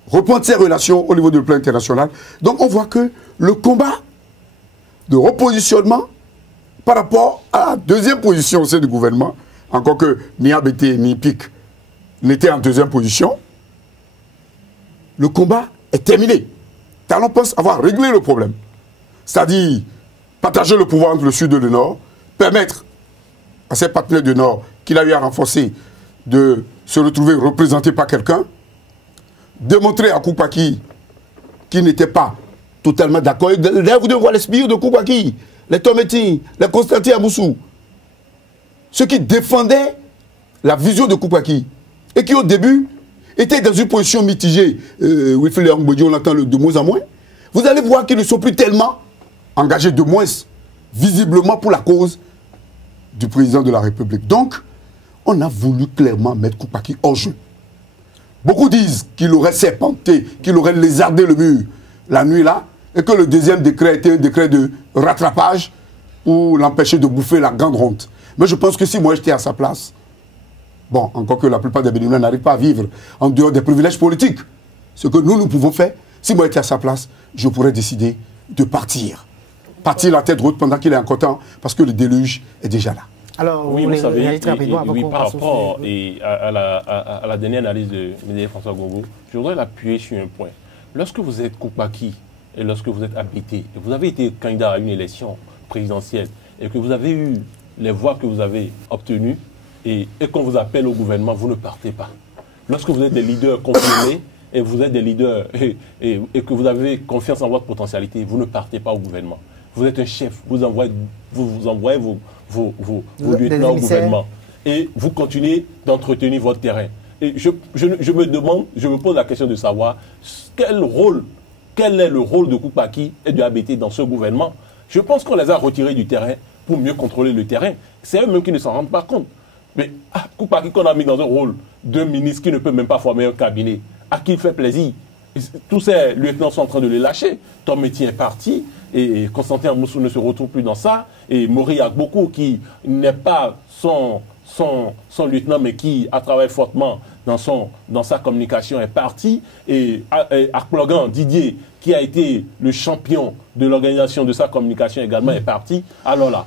reprendre ses relations au niveau du plan international. Donc on voit que le combat de repositionnement par rapport à la deuxième position au sein du gouvernement, encore que ni ABT ni PIC n'étaient en deuxième position, le combat est terminé. Talon pense avoir réglé le problème. C'est-à-dire partager le pouvoir entre le Sud et le Nord, permettre à ses partenaires du Nord, qu'il a eu à renforcer, de se retrouver représentés par quelqu'un, démontrer à Koupaki qu'il n'était pas totalement d'accord. D'ailleurs, vous devez voir les sbires de Koupaki, les Tometi, les Constantin Amoussou, ceux qui défendaient la vision de Koupaki et qui au début étaient dans une position mitigée. Wilfried Ambodi, on l'entend de moins en moins. Vous allez voir qu'ils ne sont plus tellement engagés de moins visiblement pour la cause du président de la République. Donc, on a voulu clairement mettre Koupaki hors jeu. Beaucoup disent qu'il aurait serpenté, qu'il aurait lézardé le mur la nuit là, et que le deuxième décret était un décret de rattrapage pour l'empêcher de bouffer la grande honte. Mais je pense que si moi j'étais à sa place, bon, encore que la plupart des Béninois n'arrivent pas à vivre en dehors des privilèges politiques, ce que nous pouvons faire, si moi j'étais à sa place, je pourrais décider de partir. Partir la tête haute pendant qu'il est encore temps, parce que le déluge est déjà là. Alors, oui, vous savez, oui, par rapport à la dernière analyse de M. François Gongo, je voudrais l'appuyer sur un point. Lorsque vous êtes Koupaki et lorsque vous êtes habité, et vous avez été candidat à une élection présidentielle et que vous avez eu les voix que vous avez obtenues et qu'on vous appelle au gouvernement, vous ne partez pas. Lorsque vous êtes des leaders confirmés et vous êtes des leaders et que vous avez confiance en votre potentialité, vous ne partez pas au gouvernement. Vous êtes un chef, vous envoyez vos lieutenants au gouvernement et vous continuez d'entretenir votre terrain. Et je me demande, je me pose la question de savoir quel est le rôle de Koupaki et de ABT dans ce gouvernement. Je pense qu'on les a retirés du terrain pour mieux contrôler le terrain. C'est eux-mêmes qui ne s'en rendent pas compte. Mais Koupaki qu'on a mis dans un rôle de ministre qui ne peut même pas former un cabinet, à qui il fait plaisir. Tous ces lieutenants sont en train de les lâcher. Tom Métier est parti et Constantin Moussou ne se retrouve plus dans ça. Et Mori Agboko, qui n'est pas son lieutenant, mais qui a travaillé fortement dans sa communication, est parti. Et Akplogan Didier, qui a été le champion de l'organisation de sa communication également, est parti. Alors là,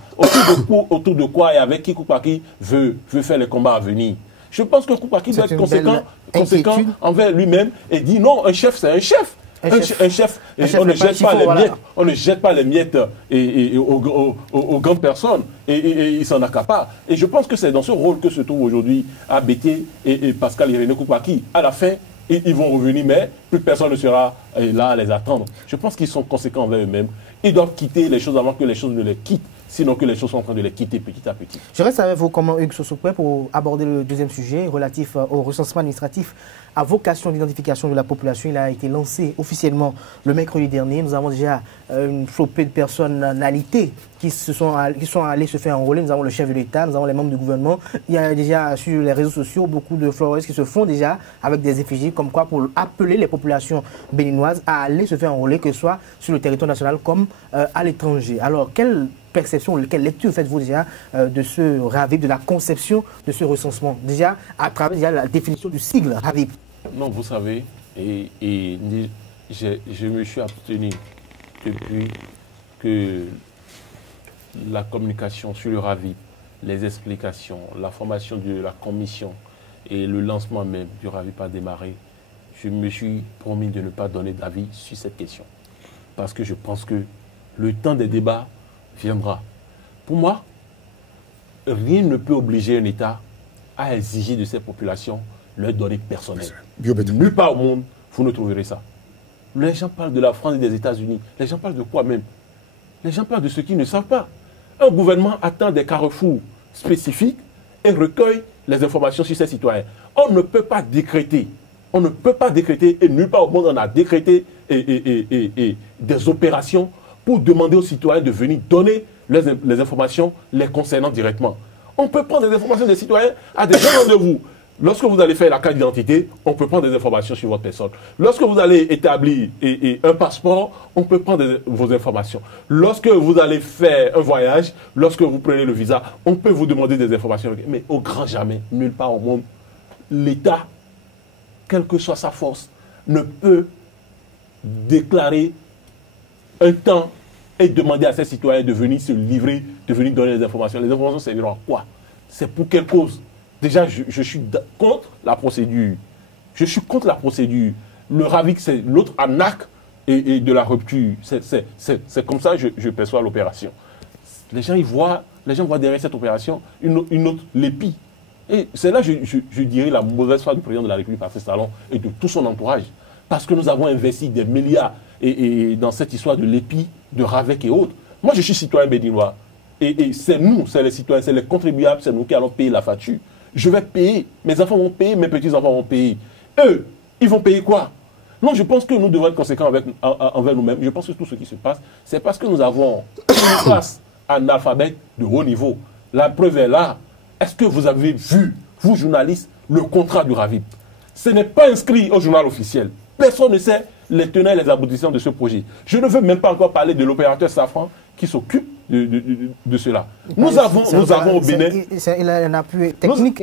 autour de quoi et avec qui Koupaki veut faire les combats à venir? Je pense que Koupaki doit être conséquent envers lui-même et dit non, un chef, c'est un chef. Un chef, on ne jette pas les miettes aux grandes personnes et il s'en accapare. Et je pense que c'est dans ce rôle que se trouve aujourd'hui ABT et Pascal Irénée Koupaki. À la fin, ils vont revenir, mais plus personne ne sera là à les attendre. Je pense qu'ils sont conséquents envers eux-mêmes. Ils doivent quitter les choses avant que les choses ne les quittent, sinon que les choses sont en train de les quitter petit à petit. Je reste avec vous comme Hugues Sosokwe pour aborder le deuxième sujet relatif au recensement administratif à vocation d'identification de la population. Il a été lancé officiellement le mercredi dernier. Nous avons déjà une flopée de personnalités qui sont allées se faire enrôler. Nous avons le chef de l'État, nous avons les membres du gouvernement. Il y a déjà sur les réseaux sociaux beaucoup de fleurs qui se font déjà avec des effigies comme quoi pour appeler les populations béninoises à aller se faire enrôler, que ce soit sur le territoire national comme à l'étranger. Alors, quelle perception, quelle lecture faites-vous déjà de ce RAVIP, de la conception de ce recensement, déjà à travers déjà la définition du sigle RAVIP? Non, vous savez, je me suis abstenu depuis que la communication sur le RAVIP, les explications, la formation de la commission et le lancement même du RAVIP a démarré. Je me suis promis de ne pas donner d'avis sur cette question. Parce que je pense que le temps des débats viendra. Pour moi, rien ne peut obliger un État à exiger de ces populations leurs données personnelles. Nulle part au monde, vous ne trouverez ça. Les gens parlent de la France et des États-Unis. Les gens parlent de quoi même? Les gens parlent de ce qu'ils ne savent pas. Un gouvernement attend des carrefours spécifiques et recueille les informations sur ses citoyens. On ne peut pas décréter. On ne peut pas décréter, et nulle part au monde on a décrété des opérations pour demander aux citoyens de venir donner les informations les concernant directement. On peut prendre des informations des citoyens à des gens de vous. Lorsque vous allez faire la carte d'identité, on peut prendre des informations sur votre personne. Lorsque vous allez établir un passeport, on peut prendre vos informations. Lorsque vous allez faire un voyage, lorsque vous prenez le visa, on peut vous demander des informations. Mais au grand jamais, nulle part au monde, l'État, quelle que soit sa force, ne peut déclarer un temps et demander à ses citoyens de venir se livrer, de venir donner les informations. Les informations serviront à quoi? C'est pour quelle cause? Déjà, je suis contre la procédure. Je suis contre la procédure. Le RAVIP, c'est l'autre arnaque et de la rupture. C'est comme ça que je perçois l'opération. Les gens voient derrière cette opération une autre lépie. Et c'est là que je dirais la mauvaise foi du président de la République, Patrice Talon, et de tout son entourage. Parce que nous avons investi des milliards dans cette histoire de l'épi, de RAVEC et autres. Moi, je suis citoyen béninois. Et c'est nous, c'est les citoyens, c'est les contribuables, c'est nous qui allons payer la facture. Je vais payer, mes enfants vont payer, mes petits-enfants vont payer. Eux, ils vont payer quoi? Non, je pense que nous devons être conséquents envers nous-mêmes. Je pense que tout ce qui se passe, c'est parce que nous avons une classe analphabète de haut niveau. La preuve est là. Est-ce que vous avez vu, vous journalistes, le contrat du RAVIP? Ce n'est pas inscrit au journal officiel. Personne ne sait les tenants et les aboutissants de ce projet. Je ne veux même pas encore parler de l'opérateur Safran qui s'occupe de cela. Nous avons au Bénin... Il a un appui technique.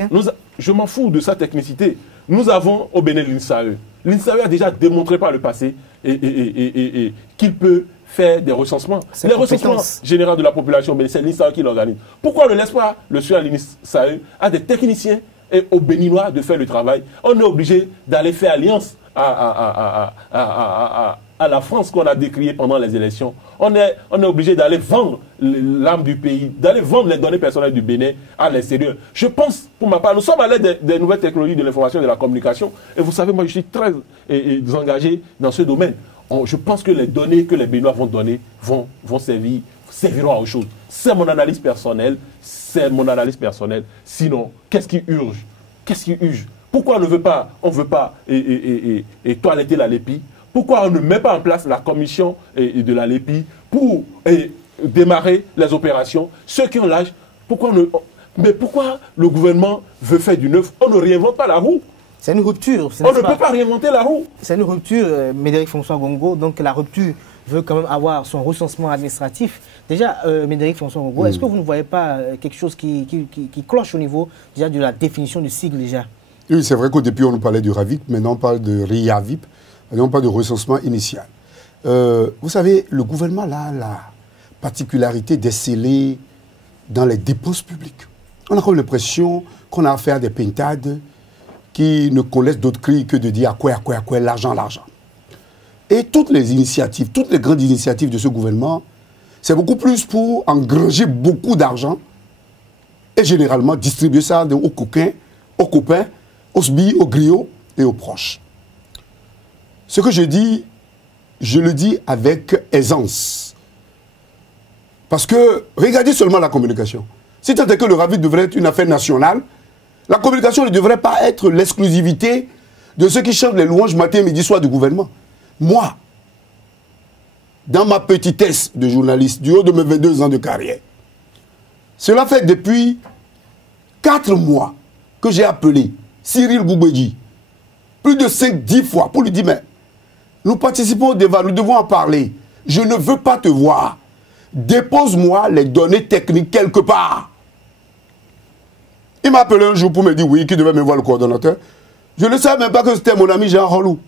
Je m'en fous de sa technicité. Nous avons au Bénin l'INSAE. L'INSAE a déjà démontré par le passé qu'il peut faire des recensements. Les recensements généraux de la population, c'est l'INSAE qui l'organise. Pourquoi on ne laisse pas le soin à l'INSAE, à des techniciens et aux Béninois de faire le travail? On est obligé d'aller faire alliance à la France qu'on a décriée pendant les élections. On est obligé d'aller vendre l'âme du pays, d'aller vendre les données personnelles du Bénin à l'extérieur. Je pense, pour ma part, nous sommes à l'aide des nouvelles technologies de l'information et de la communication. Et vous savez, moi, je suis très engagé dans ce domaine. Je pense que les données que les Béninois vont donner serviront à autre chose. C'est mon analyse personnelle. C'est mon analyse personnelle. Sinon, qu'est-ce qui urge? Qu'est-ce qui urge? Pourquoi on ne veut pas, toiletter la LEPI? Pourquoi on ne met pas en place la commission de la LEPI pour démarrer les opérations? Ceux qui ont l'âge, mais pourquoi le gouvernement veut faire du neuf? On ne réinvente pas la roue. C'est une rupture. On ne peut pas réinventer la roue. C'est une rupture, Médéric François Gongo. Donc la rupture veut quand même avoir son recensement administratif. Déjà, Médéric François Gongo, est-ce que vous ne voyez pas quelque chose qui cloche au niveau déjà de la définition du sigle déjà? Oui, c'est vrai qu'au début on nous parlait du RAVIP, maintenant on parle de RIAVIP, on parle de recensement initial. Vous savez, le gouvernement a la particularité d'exceller dans les dépenses publiques. On a comme l'impression qu'on a affaire à des pintades qui ne connaissent d'autres cris que de dire à quoi, l'argent, l'argent. Et toutes les initiatives, toutes les grandes initiatives de ce gouvernement, c'est beaucoup plus pour engranger beaucoup d'argent et généralement distribuer ça aux coquins, aux copains, aux sbires, aux griots et aux proches. Ce que je dis, je le dis avec aisance. Parce que, regardez seulement la communication. Si tant est que le RAVIP devrait être une affaire nationale, la communication ne devrait pas être l'exclusivité de ceux qui chantent les louanges matin, midi, soir du gouvernement. Moi, dans ma petitesse de journaliste, du haut de mes 22 ans de carrière, cela fait depuis 4 mois que j'ai appelé Cyril Goubedji, plus de 5-10 fois, pour lui dire, mais nous participons au débat, nous devons en parler. Je ne veux pas te voir. Dépose-moi les données techniques quelque part. Il m'a appelé un jour pour me dire oui, qu'il devait me voir le coordonnateur. Je ne savais même pas que c'était mon ami Jean Rolou.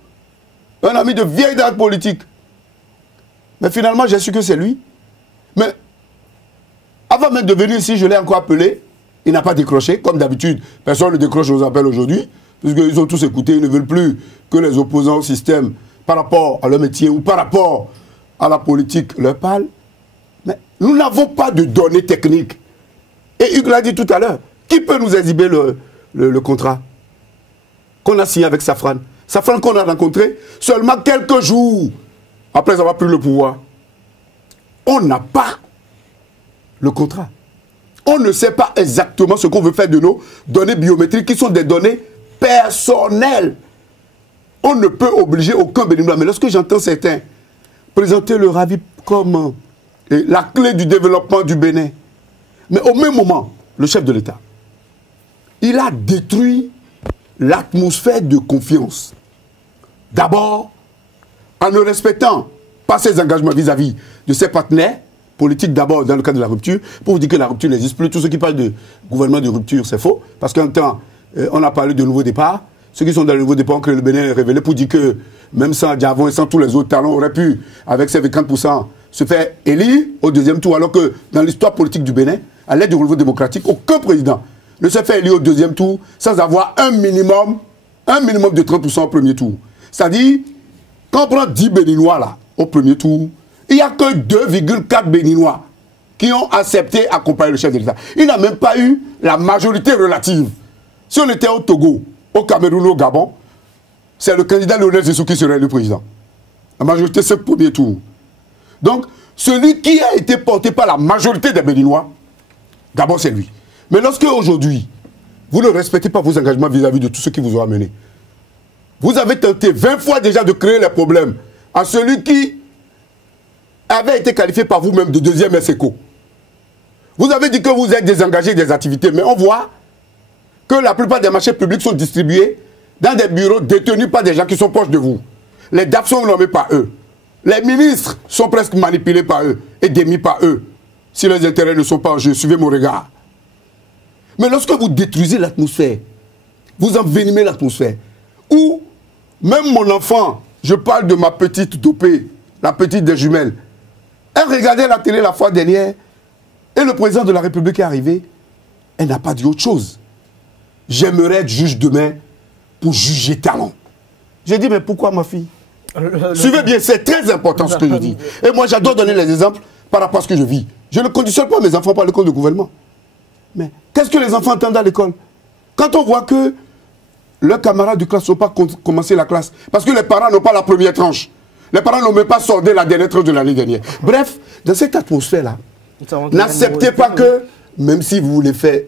Un ami de vieille date politique. Mais finalement, j'ai su que c'est lui. Mais avant même de venir ici, je l'ai encore appelé. Il n'a pas décroché, comme d'habitude. Personne ne décroche aux appels aujourd'hui, puisqu'ils ont tous écouté. Ils ne veulent plus que les opposants au système, par rapport à leur métier ou par rapport à la politique, leur parlent. Mais nous n'avons pas de données techniques. Et Hugues l'a dit tout à l'heure. Qui peut nous exhiber le contrat qu'on a signé avec Safran? Safran qu'on a rencontré seulement quelques jours après avoir pris le pouvoir. On n'a pas le contrat. On ne sait pas exactement ce qu'on veut faire de nos données biométriques qui sont des données personnelles. On ne peut obliger aucun Béninois. Mais lorsque j'entends certains présenter le RAVIP comme la clé du développement du Bénin, mais au même moment, le chef de l'État, il a détruit l'atmosphère de confiance. D'abord, en ne respectant pas ses engagements vis-à-vis de ses partenaires politiques, d'abord dans le cadre de la rupture, pour vous dire que la rupture n'existe plus. Tous ceux qui parlent de gouvernement de rupture, c'est faux. Parce qu'un temps, on a parlé de nouveau départ. Ceux qui sont dans le nouveau départ ont créé le Bénin révélé pour dire que même sans Diavon et sans tous les autres talents, aurait pu, avec ses 50%, se faire élire au deuxième tour. Alors que dans l'histoire politique du Bénin, à l'aide du renouveau démocratique, aucun président ne se fait élire au deuxième tour sans avoir un minimum de 30% au premier tour. C'est-à-dire, quand on prend 10 Béninois là, au premier tour, il n'y a que 2,4 Béninois qui ont accepté d'accompagner le chef de l'État. Il n'a même pas eu la majorité relative. Si on était au Togo, au Cameroun, au Gabon, c'est le candidat Lionel Zissou qui serait le président. La majorité, c'est le premier tour. Donc, celui qui a été porté par la majorité des Béninois, d'abord c'est lui. Mais lorsque aujourd'hui, vous ne respectez pas vos engagements vis-à-vis de tout ce qui vous ont amené, vous avez tenté 20 fois déjà de créer les problèmes à celui qui avait été qualifié par vous-même de deuxième SECO. Vous avez dit que vous êtes désengagé des activités, mais on voit que la plupart des marchés publics sont distribués dans des bureaux détenus par des gens qui sont proches de vous. Les DAF sont nommés par eux. Les ministres sont presque manipulés par eux et démis par eux. Si leurs intérêts ne sont pas en jeu, suivez mon regard. Mais lorsque vous détruisez l'atmosphère, vous envenimez l'atmosphère, ou même mon enfant, je parle de ma petite Dopé, la petite des jumelles, Elle regardait la télé la fois dernière et le président de la République est arrivé. Elle n'a pas dit autre chose. J'aimerais être juge demain pour juger talent. J'ai dit, mais pourquoi ma fille? Suivez bien, c'est très important ce que je dis. Et moi, j'adore donner les exemples par rapport à ce que je vis. Je ne conditionne pas mes enfants par l'école de gouvernement. Mais qu'est-ce que les enfants entendent à l'école? Quand on voit que leurs camarades de classe n'ont pas commencé la classe, parce que les parents n'ont pas la première tranche. Les parents n'ont même pas soldé la dernière tranche de l'année dernière. Bref, dans cette atmosphère-là, n'acceptez pas que, même si vous voulez faire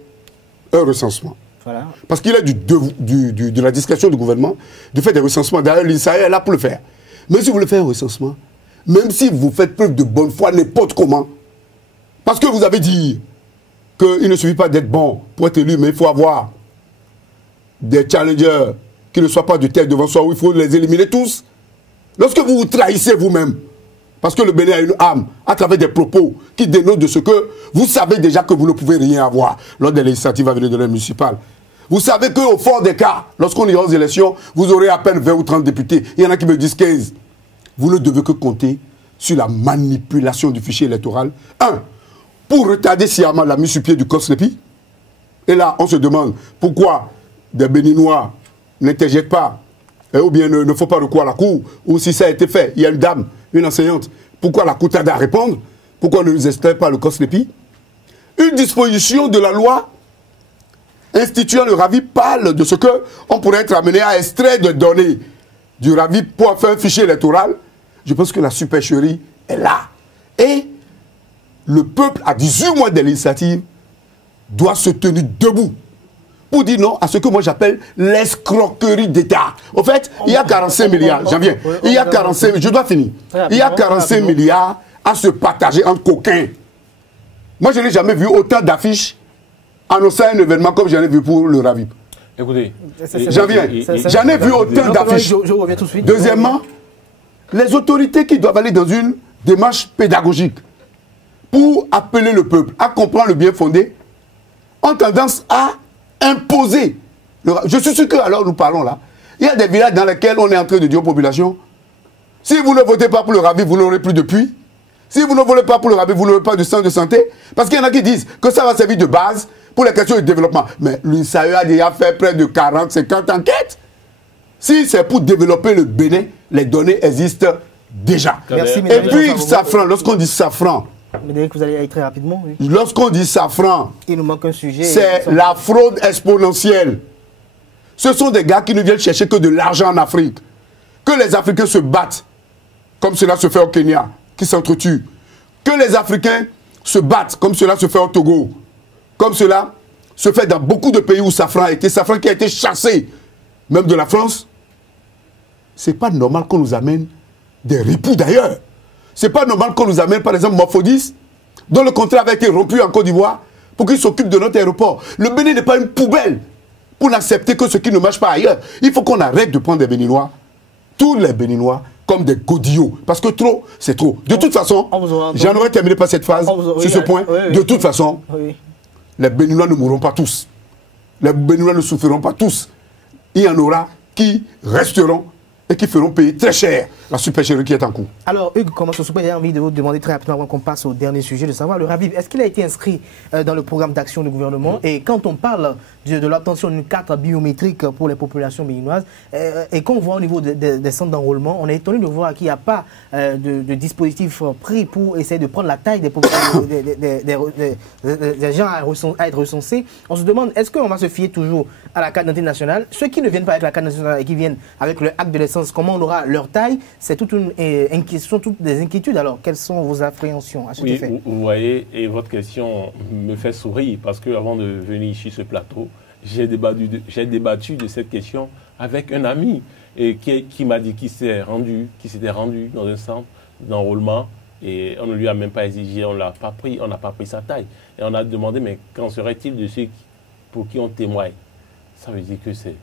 un recensement, voilà. Parce qu'il est de la discrétion du gouvernement de faire des recensements. D'ailleurs, l'INSA est là pour le faire. Mais si vous voulez faire un recensement, même si vous faites preuve de bonne foi, n'importe comment, parce que vous avez dit qu'il ne suffit pas d'être bon pour être élu, mais il faut avoir des challengers qui ne soient pas de tête devant soi, où il faut les éliminer tous. Lorsque vous vous trahissez vous-même, parce que le Bénin a une âme, à travers des propos qui dénotent de ce que vous savez déjà que vous ne pouvez rien avoir lors des législatives à venir de la municipale. Vous savez qu'au fond des cas, lorsqu'on ira aux élections, vous aurez à peine 20 ou 30 députés. Il y en a qui me disent 15. Vous ne devez que compter sur la manipulation du fichier électoral. Pour retarder sciemment la mise sur pied du COSLEPI. Et là, on se demande pourquoi des Béninois n'interjettent pas, ou bien ne font pas recours à la Cour, ou si ça a été fait, il y a une dame, une enseignante, pourquoi la Cour tarde à répondre? Pourquoi on ne nous extrait pas le COSLEPI? Une disposition de la loi instituant le RAVI parle de ce qu'on pourrait être amené à extraire des données du RAVI pour faire un fichier électoral. Je pense que la supercherie est là. Et le peuple, à 18 mois des législatives, doit se tenir debout pour dire non à ce que moi j'appelle l'escroquerie d'État. Au fait, il y a 45 milliards, j'en viens, il y a 45, je dois finir, il y a 45 milliards à se partager entre coquins. Moi, je n'ai jamais vu autant d'affiches annonçant un événement comme j'en ai vu pour le RAVIP. Écoutez, j'en viens, j'en ai vu autant d'affiches. Je reviens tout de suite. Deuxièmement, les autorités qui doivent aller dans une démarche pédagogique pour appeler le peuple à comprendre le bien fondé, ont tendance à imposer. Je suis sûr que, alors nous parlons là, il y a des villages dans lesquels on est en train de dire aux populations, si vous ne votez pas pour le RAVIP, vous n'aurez plus de puits. Si vous ne votez pas pour le RAVIP, vous n'aurez pas de centre de santé. Parce qu'il y en a qui disent que ça va servir de base pour les questions de développement. Mais l'INSAE a déjà fait près de 40, 50 enquêtes. Si c'est pour développer le Bénin, les données existent déjà. Merci, et puis, safran, lorsqu'on dit safran, Médéric, vous allez aller très rapidement. Oui. Lorsqu'on dit safran, il nous manque un sujet. C'est la fraude exponentielle. Ce sont des gars qui ne viennent chercher que de l'argent en Afrique. Que les Africains se battent, comme cela se fait au Kenya, qui s'entretuent. Que les Africains se battent, comme cela se fait au Togo. Comme cela se fait dans beaucoup de pays où safran a été, safran qui a été chassé, même de la France. C'est pas normal qu'on nous amène des ripoux d'ailleurs. C'est pas normal qu'on nous amène, par exemple, Morphodis, dont le contrat avait été rompu en Côte d'Ivoire, pour qu'il s'occupe de notre aéroport. Le Bénin n'est pas une poubelle pour n'accepter que ce qui ne marche pas ailleurs. Il faut qu'on arrête de prendre des Béninois, tous les Béninois, comme des godillots. Parce que trop, c'est trop. De toute façon, j'en aurais terminé par cette phase, sur ce point. De toute façon, les Béninois ne mourront pas tous. Les Béninois ne souffriront pas tous. Il y en aura qui resteront et qui feront payer très cher la supercherie qui est en cours. Alors, Hugues, comment se souper, j'ai envie de vous demander très rapidement avant qu'on passe au dernier sujet, de savoir le RAVIP, est-ce qu'il a été inscrit dans le programme d'action du gouvernement? Et quand on parle de l'obtention d'une carte biométrique pour les populations béninoises, et qu'on voit au niveau des centres d'enrôlement, on est étonné de voir qu'il n'y a pas de dispositif pris pour essayer de prendre la taille des gens à être recensés. On se demande, est-ce qu'on va se fier toujours à la carte d'identité nationale? Ceux qui ne viennent pas avec la carte nationale et qui viennent avec le acte de naissance, comment on aura leur taille? C'est toute une question, toutes des inquiétudes. Alors, quelles sont vos appréhensions à cet effet? Vous voyez, et votre question me fait sourire parce qu'avant de venir sur ce plateau, j'ai débattu de cette question avec un ami et qui m'a dit qu'il s'était rendu dans un centre d'enrôlement et on ne lui a même pas exigé, on n'a pas pris sa taille. Et on a demandé, mais qu'en serait-il de ceux pour qui on témoigne? Ça veut dire que c'est...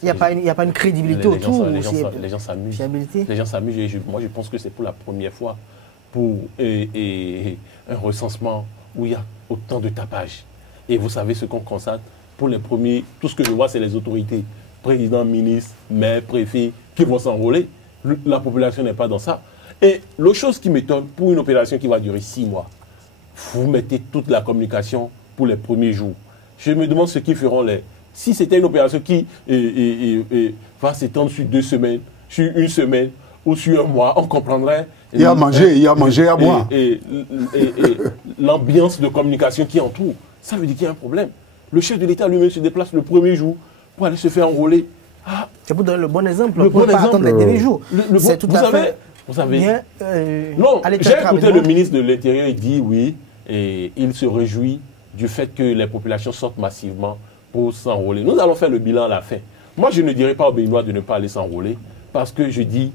Il n'y a pas une crédibilité autour. Les gens s'amusent. Les gens s'amusent. Moi, je pense que c'est pour la première fois pour un recensement où il y a autant de tapage. Et vous savez ce qu'on constate? Pour les premiers, tout ce que je vois, c'est les autorités. Président, ministre, maire, préfet, qui vont s'enrôler. La population n'est pas dans ça. Et l'autre chose qui m'étonne, pour une opération qui va durer 6 mois, vous mettez toute la communication pour les premiers jours. Je me demande ce qu'ils feront les... Si c'était une opération qui va s'étendre sur 2 semaines, sur 1 semaine ou sur 1 mois, on comprendrait. Il y a à manger, il y a à manger, à boire. Et l'ambiance de communication qui entoure, ça veut dire qu'il y a un problème. Le chef de l'État lui-même se déplace le premier jour pour aller se faire enrôler. Ah, c'est pour donner le bon exemple. Le pour bon ne pas exemple. attendre les derniers jours. C'est tout à fait... Vous savez, bien, non, j'ai écouté le ministre de l'Intérieur, il dit oui, et il se réjouit du fait que les populations sortent massivement pour s'enrôler. Nous allons faire le bilan à la fin. Moi, je ne dirais pas aux Béninois de ne pas aller s'enrôler, parce que je dis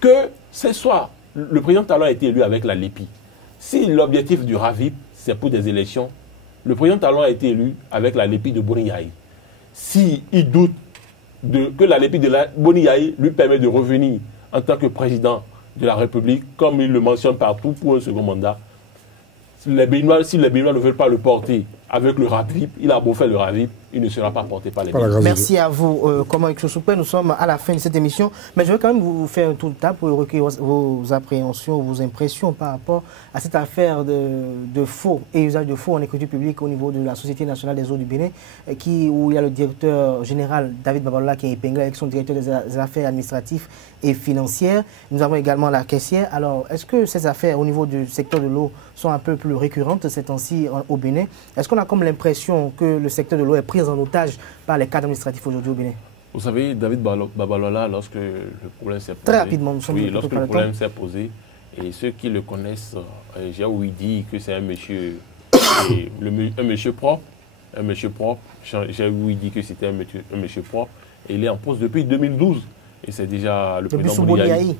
que ce soir, le président Talon a été élu avec la LEPI. Si l'objectif du RAVIP, c'est pour des élections, le président Talon a été élu avec la LEPI de Boniaï. S'il doute que la LEPI de Boniaï lui permet de revenir en tant que président de la République, comme il le mentionne partout pour un second mandat, si les Béninois ne veulent pas le porter avec le RAVIP, il a beau faire le RAVIP, il ne sera pas porté par les Béninois. Merci à vous. Comment Exo-Soupé, nous sommes à la fin de cette émission, mais je vais quand même vous faire un tour de table pour recueillir vos appréhensions, vos impressions par rapport à cette affaire de faux et usage de faux en écriture publique au niveau de la Société nationale des eaux du Bénin, où il y a le directeur général David Babalola qui est épinglé avec son directeur des affaires administratives et financières. Nous avons également la caissière. Alors, est-ce que ces affaires au niveau du secteur de l'eau sont un peu plus récurrentes ces temps-ci au Bénin? Est-ce qu'on a comme l'impression que le secteur de l'eau est pris en otage par les cadres administratifs aujourd'hui au Bénin? Vous savez, David Babalola, lorsque le problème s'est posé... Très rapidement, nous sommes lorsque le problème s'est posé, et ceux qui le connaissent, j'ai ouï dire que c'est un monsieur, un monsieur propre, j'ai ouï dire que c'était un monsieur propre, et il est en poste depuis 2012. Et c'est déjà le président Boniaï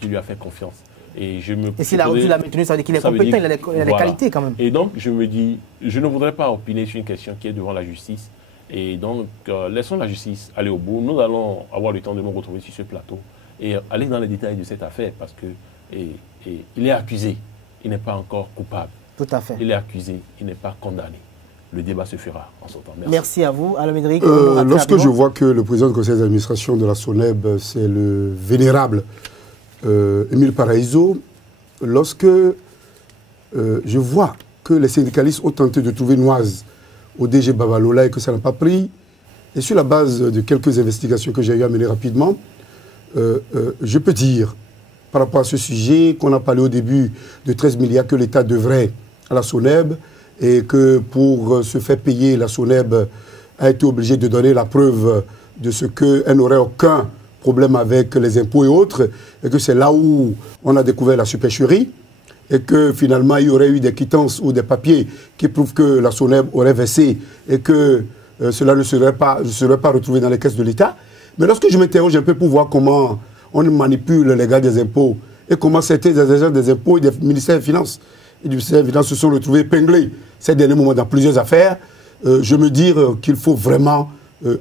qui lui a fait confiance. Et s'il a reçu la maintenue, ça veut dire qu'il est compétent, il a des qualités quand même. Et donc, je me dis, je ne voudrais pas opiner sur une question qui est devant la justice. Et donc, laissons la justice aller au bout. Nous allons avoir le temps de nous retrouver sur ce plateau et aller dans les détails de cette affaire parce qu'il est accusé, il n'est pas encore coupable. Tout à fait. Il est accusé, il n'est pas condamné. Le débat se fera en son temps. Merci à vous. Alors, Médéric, lorsque je vois que le président du conseil d'administration de la SONEB, c'est le vénérable Émile Paraïso, lorsque je vois que les syndicalistes ont tenté de trouver Noise au DG Babalola et que ça n'a pas pris, et sur la base de quelques investigations que j'ai eu à mener rapidement, je peux dire, par rapport à ce sujet, qu'on a parlé au début de 13 milliards que l'État devrait à la SONEB, et que pour se faire payer, la SONEB a été obligée de donner la preuve de ce qu'elle n'aurait aucun problème avec les impôts et autres, et que c'est là où on a découvert la supercherie, et que finalement il y aurait eu des quittances ou des papiers qui prouvent que la SONEB aurait versé et que cela ne serait pas retrouvé dans les caisses de l'État. Mais lorsque je m'interroge un peu pour voir comment on manipule les gars des impôts et comment certains agents des impôts et des ministères des Finances et du ministère des Finances se sont retrouvés épinglés ces derniers moments dans plusieurs affaires, je me dis qu'il faut vraiment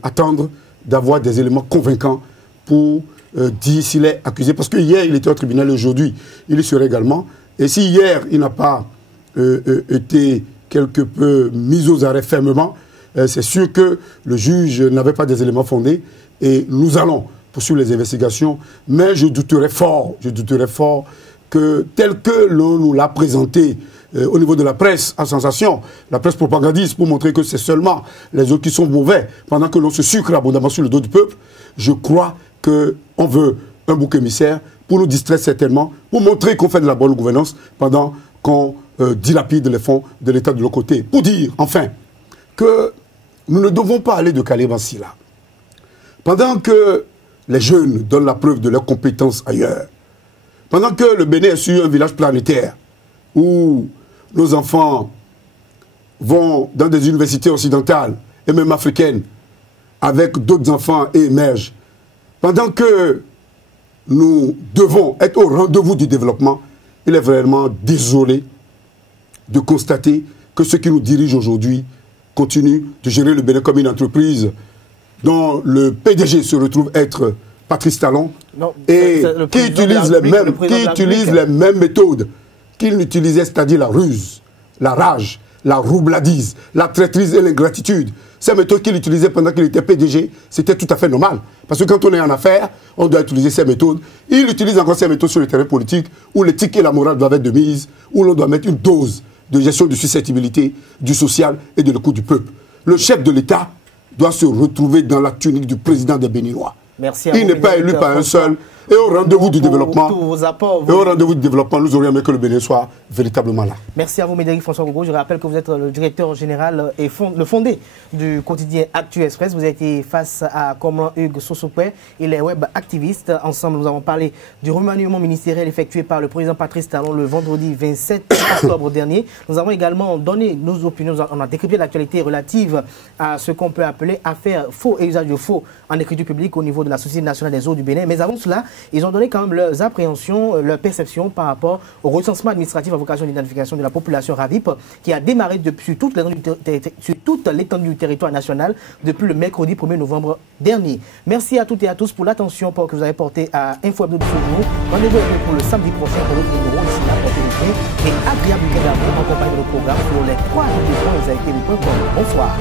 attendre d'avoir des éléments convaincants pour dire s'il est accusé. Parce que hier, il était au tribunal et aujourd'hui, il y serait également. Et si hier, il n'a pas été quelque peu mis aux arrêts fermement, c'est sûr que le juge n'avait pas des éléments fondés. Et nous allons poursuivre les investigations. Mais je douterais fort que tel que l'on nous l'a présenté au niveau de la presse à sensation, la presse propagandiste, pour montrer que c'est seulement les autres qui sont mauvais, pendant que l'on se sucre abondamment sur le dos du peuple, je crois qu'on veut un bouc émissaire pour nous distraire certainement, pour montrer qu'on fait de la bonne gouvernance pendant qu'on dilapide les fonds de l'État de l'autre côté. Pour dire, enfin, que nous ne devons pas aller de Calais-Bancy là. Pendant que les jeunes donnent la preuve de leurs compétences ailleurs, pendant que le Bénin est sur un village planétaire, où nos enfants vont dans des universités occidentales et même africaines, avec d'autres enfants et émergent, pendant que nous devons être au rendez-vous du développement, il est vraiment désolé de constater que ceux qui nous dirigent aujourd'hui continuent de gérer le Bénin comme une entreprise dont le PDG se retrouve être Patrice Talon et qui utilise les mêmes méthodes qu'il utilisait, c'est-à-dire la ruse, la rage, la roubladise, la traîtrise et l'ingratitude. Ces méthodes qu'il utilisait pendant qu'il était PDG, c'était tout à fait normal. Parce que quand on est en affaires, on doit utiliser ces méthodes. Il utilise encore ces méthodes sur le terrain politique, où l'éthique et la morale doivent être de mise, où l'on doit mettre une dose de gestion de susceptibilité, du social et de l'écoute du peuple. Le chef de l'État doit se retrouver dans la tunique du président des Béninois. Merci à il n'est pas élu par un seul. Et au rendez-vous du développement, nous aurions aimé que le Bénin soit véritablement là. Merci à vous, Médéric François Gogo. Je rappelle que vous êtes le directeur général et le fondé du quotidien Actu Express. Vous avez été face à Comlan Hugues Sosopé et les web activistes. Ensemble, nous avons parlé du remaniement ministériel effectué par le président Patrice Talon le vendredi 27 octobre dernier. Nous avons également donné nos opinions. On a décrypté l'actualité relative à ce qu'on peut appeler affaire faux et usage de faux en écriture publique au niveau de la Société nationale des eaux du Bénin. Mais avant cela, ils ont donné quand même leurs appréhensions, leurs perceptions par rapport au recensement administratif à vocation d'identification de la population RAVIP qui a démarré sur toute l'étendue du territoire national depuis le mercredi 1er novembre dernier. Merci à toutes et à tous pour l'attention que vous avez portée à Info Hebdo de ce jour. Rendez-vous pour le samedi prochain pour l'autre numéro. Ici là, portez-vous bien et agréable week-end à vous en compagnie de nos programmes sur les 3 points. Bonsoir.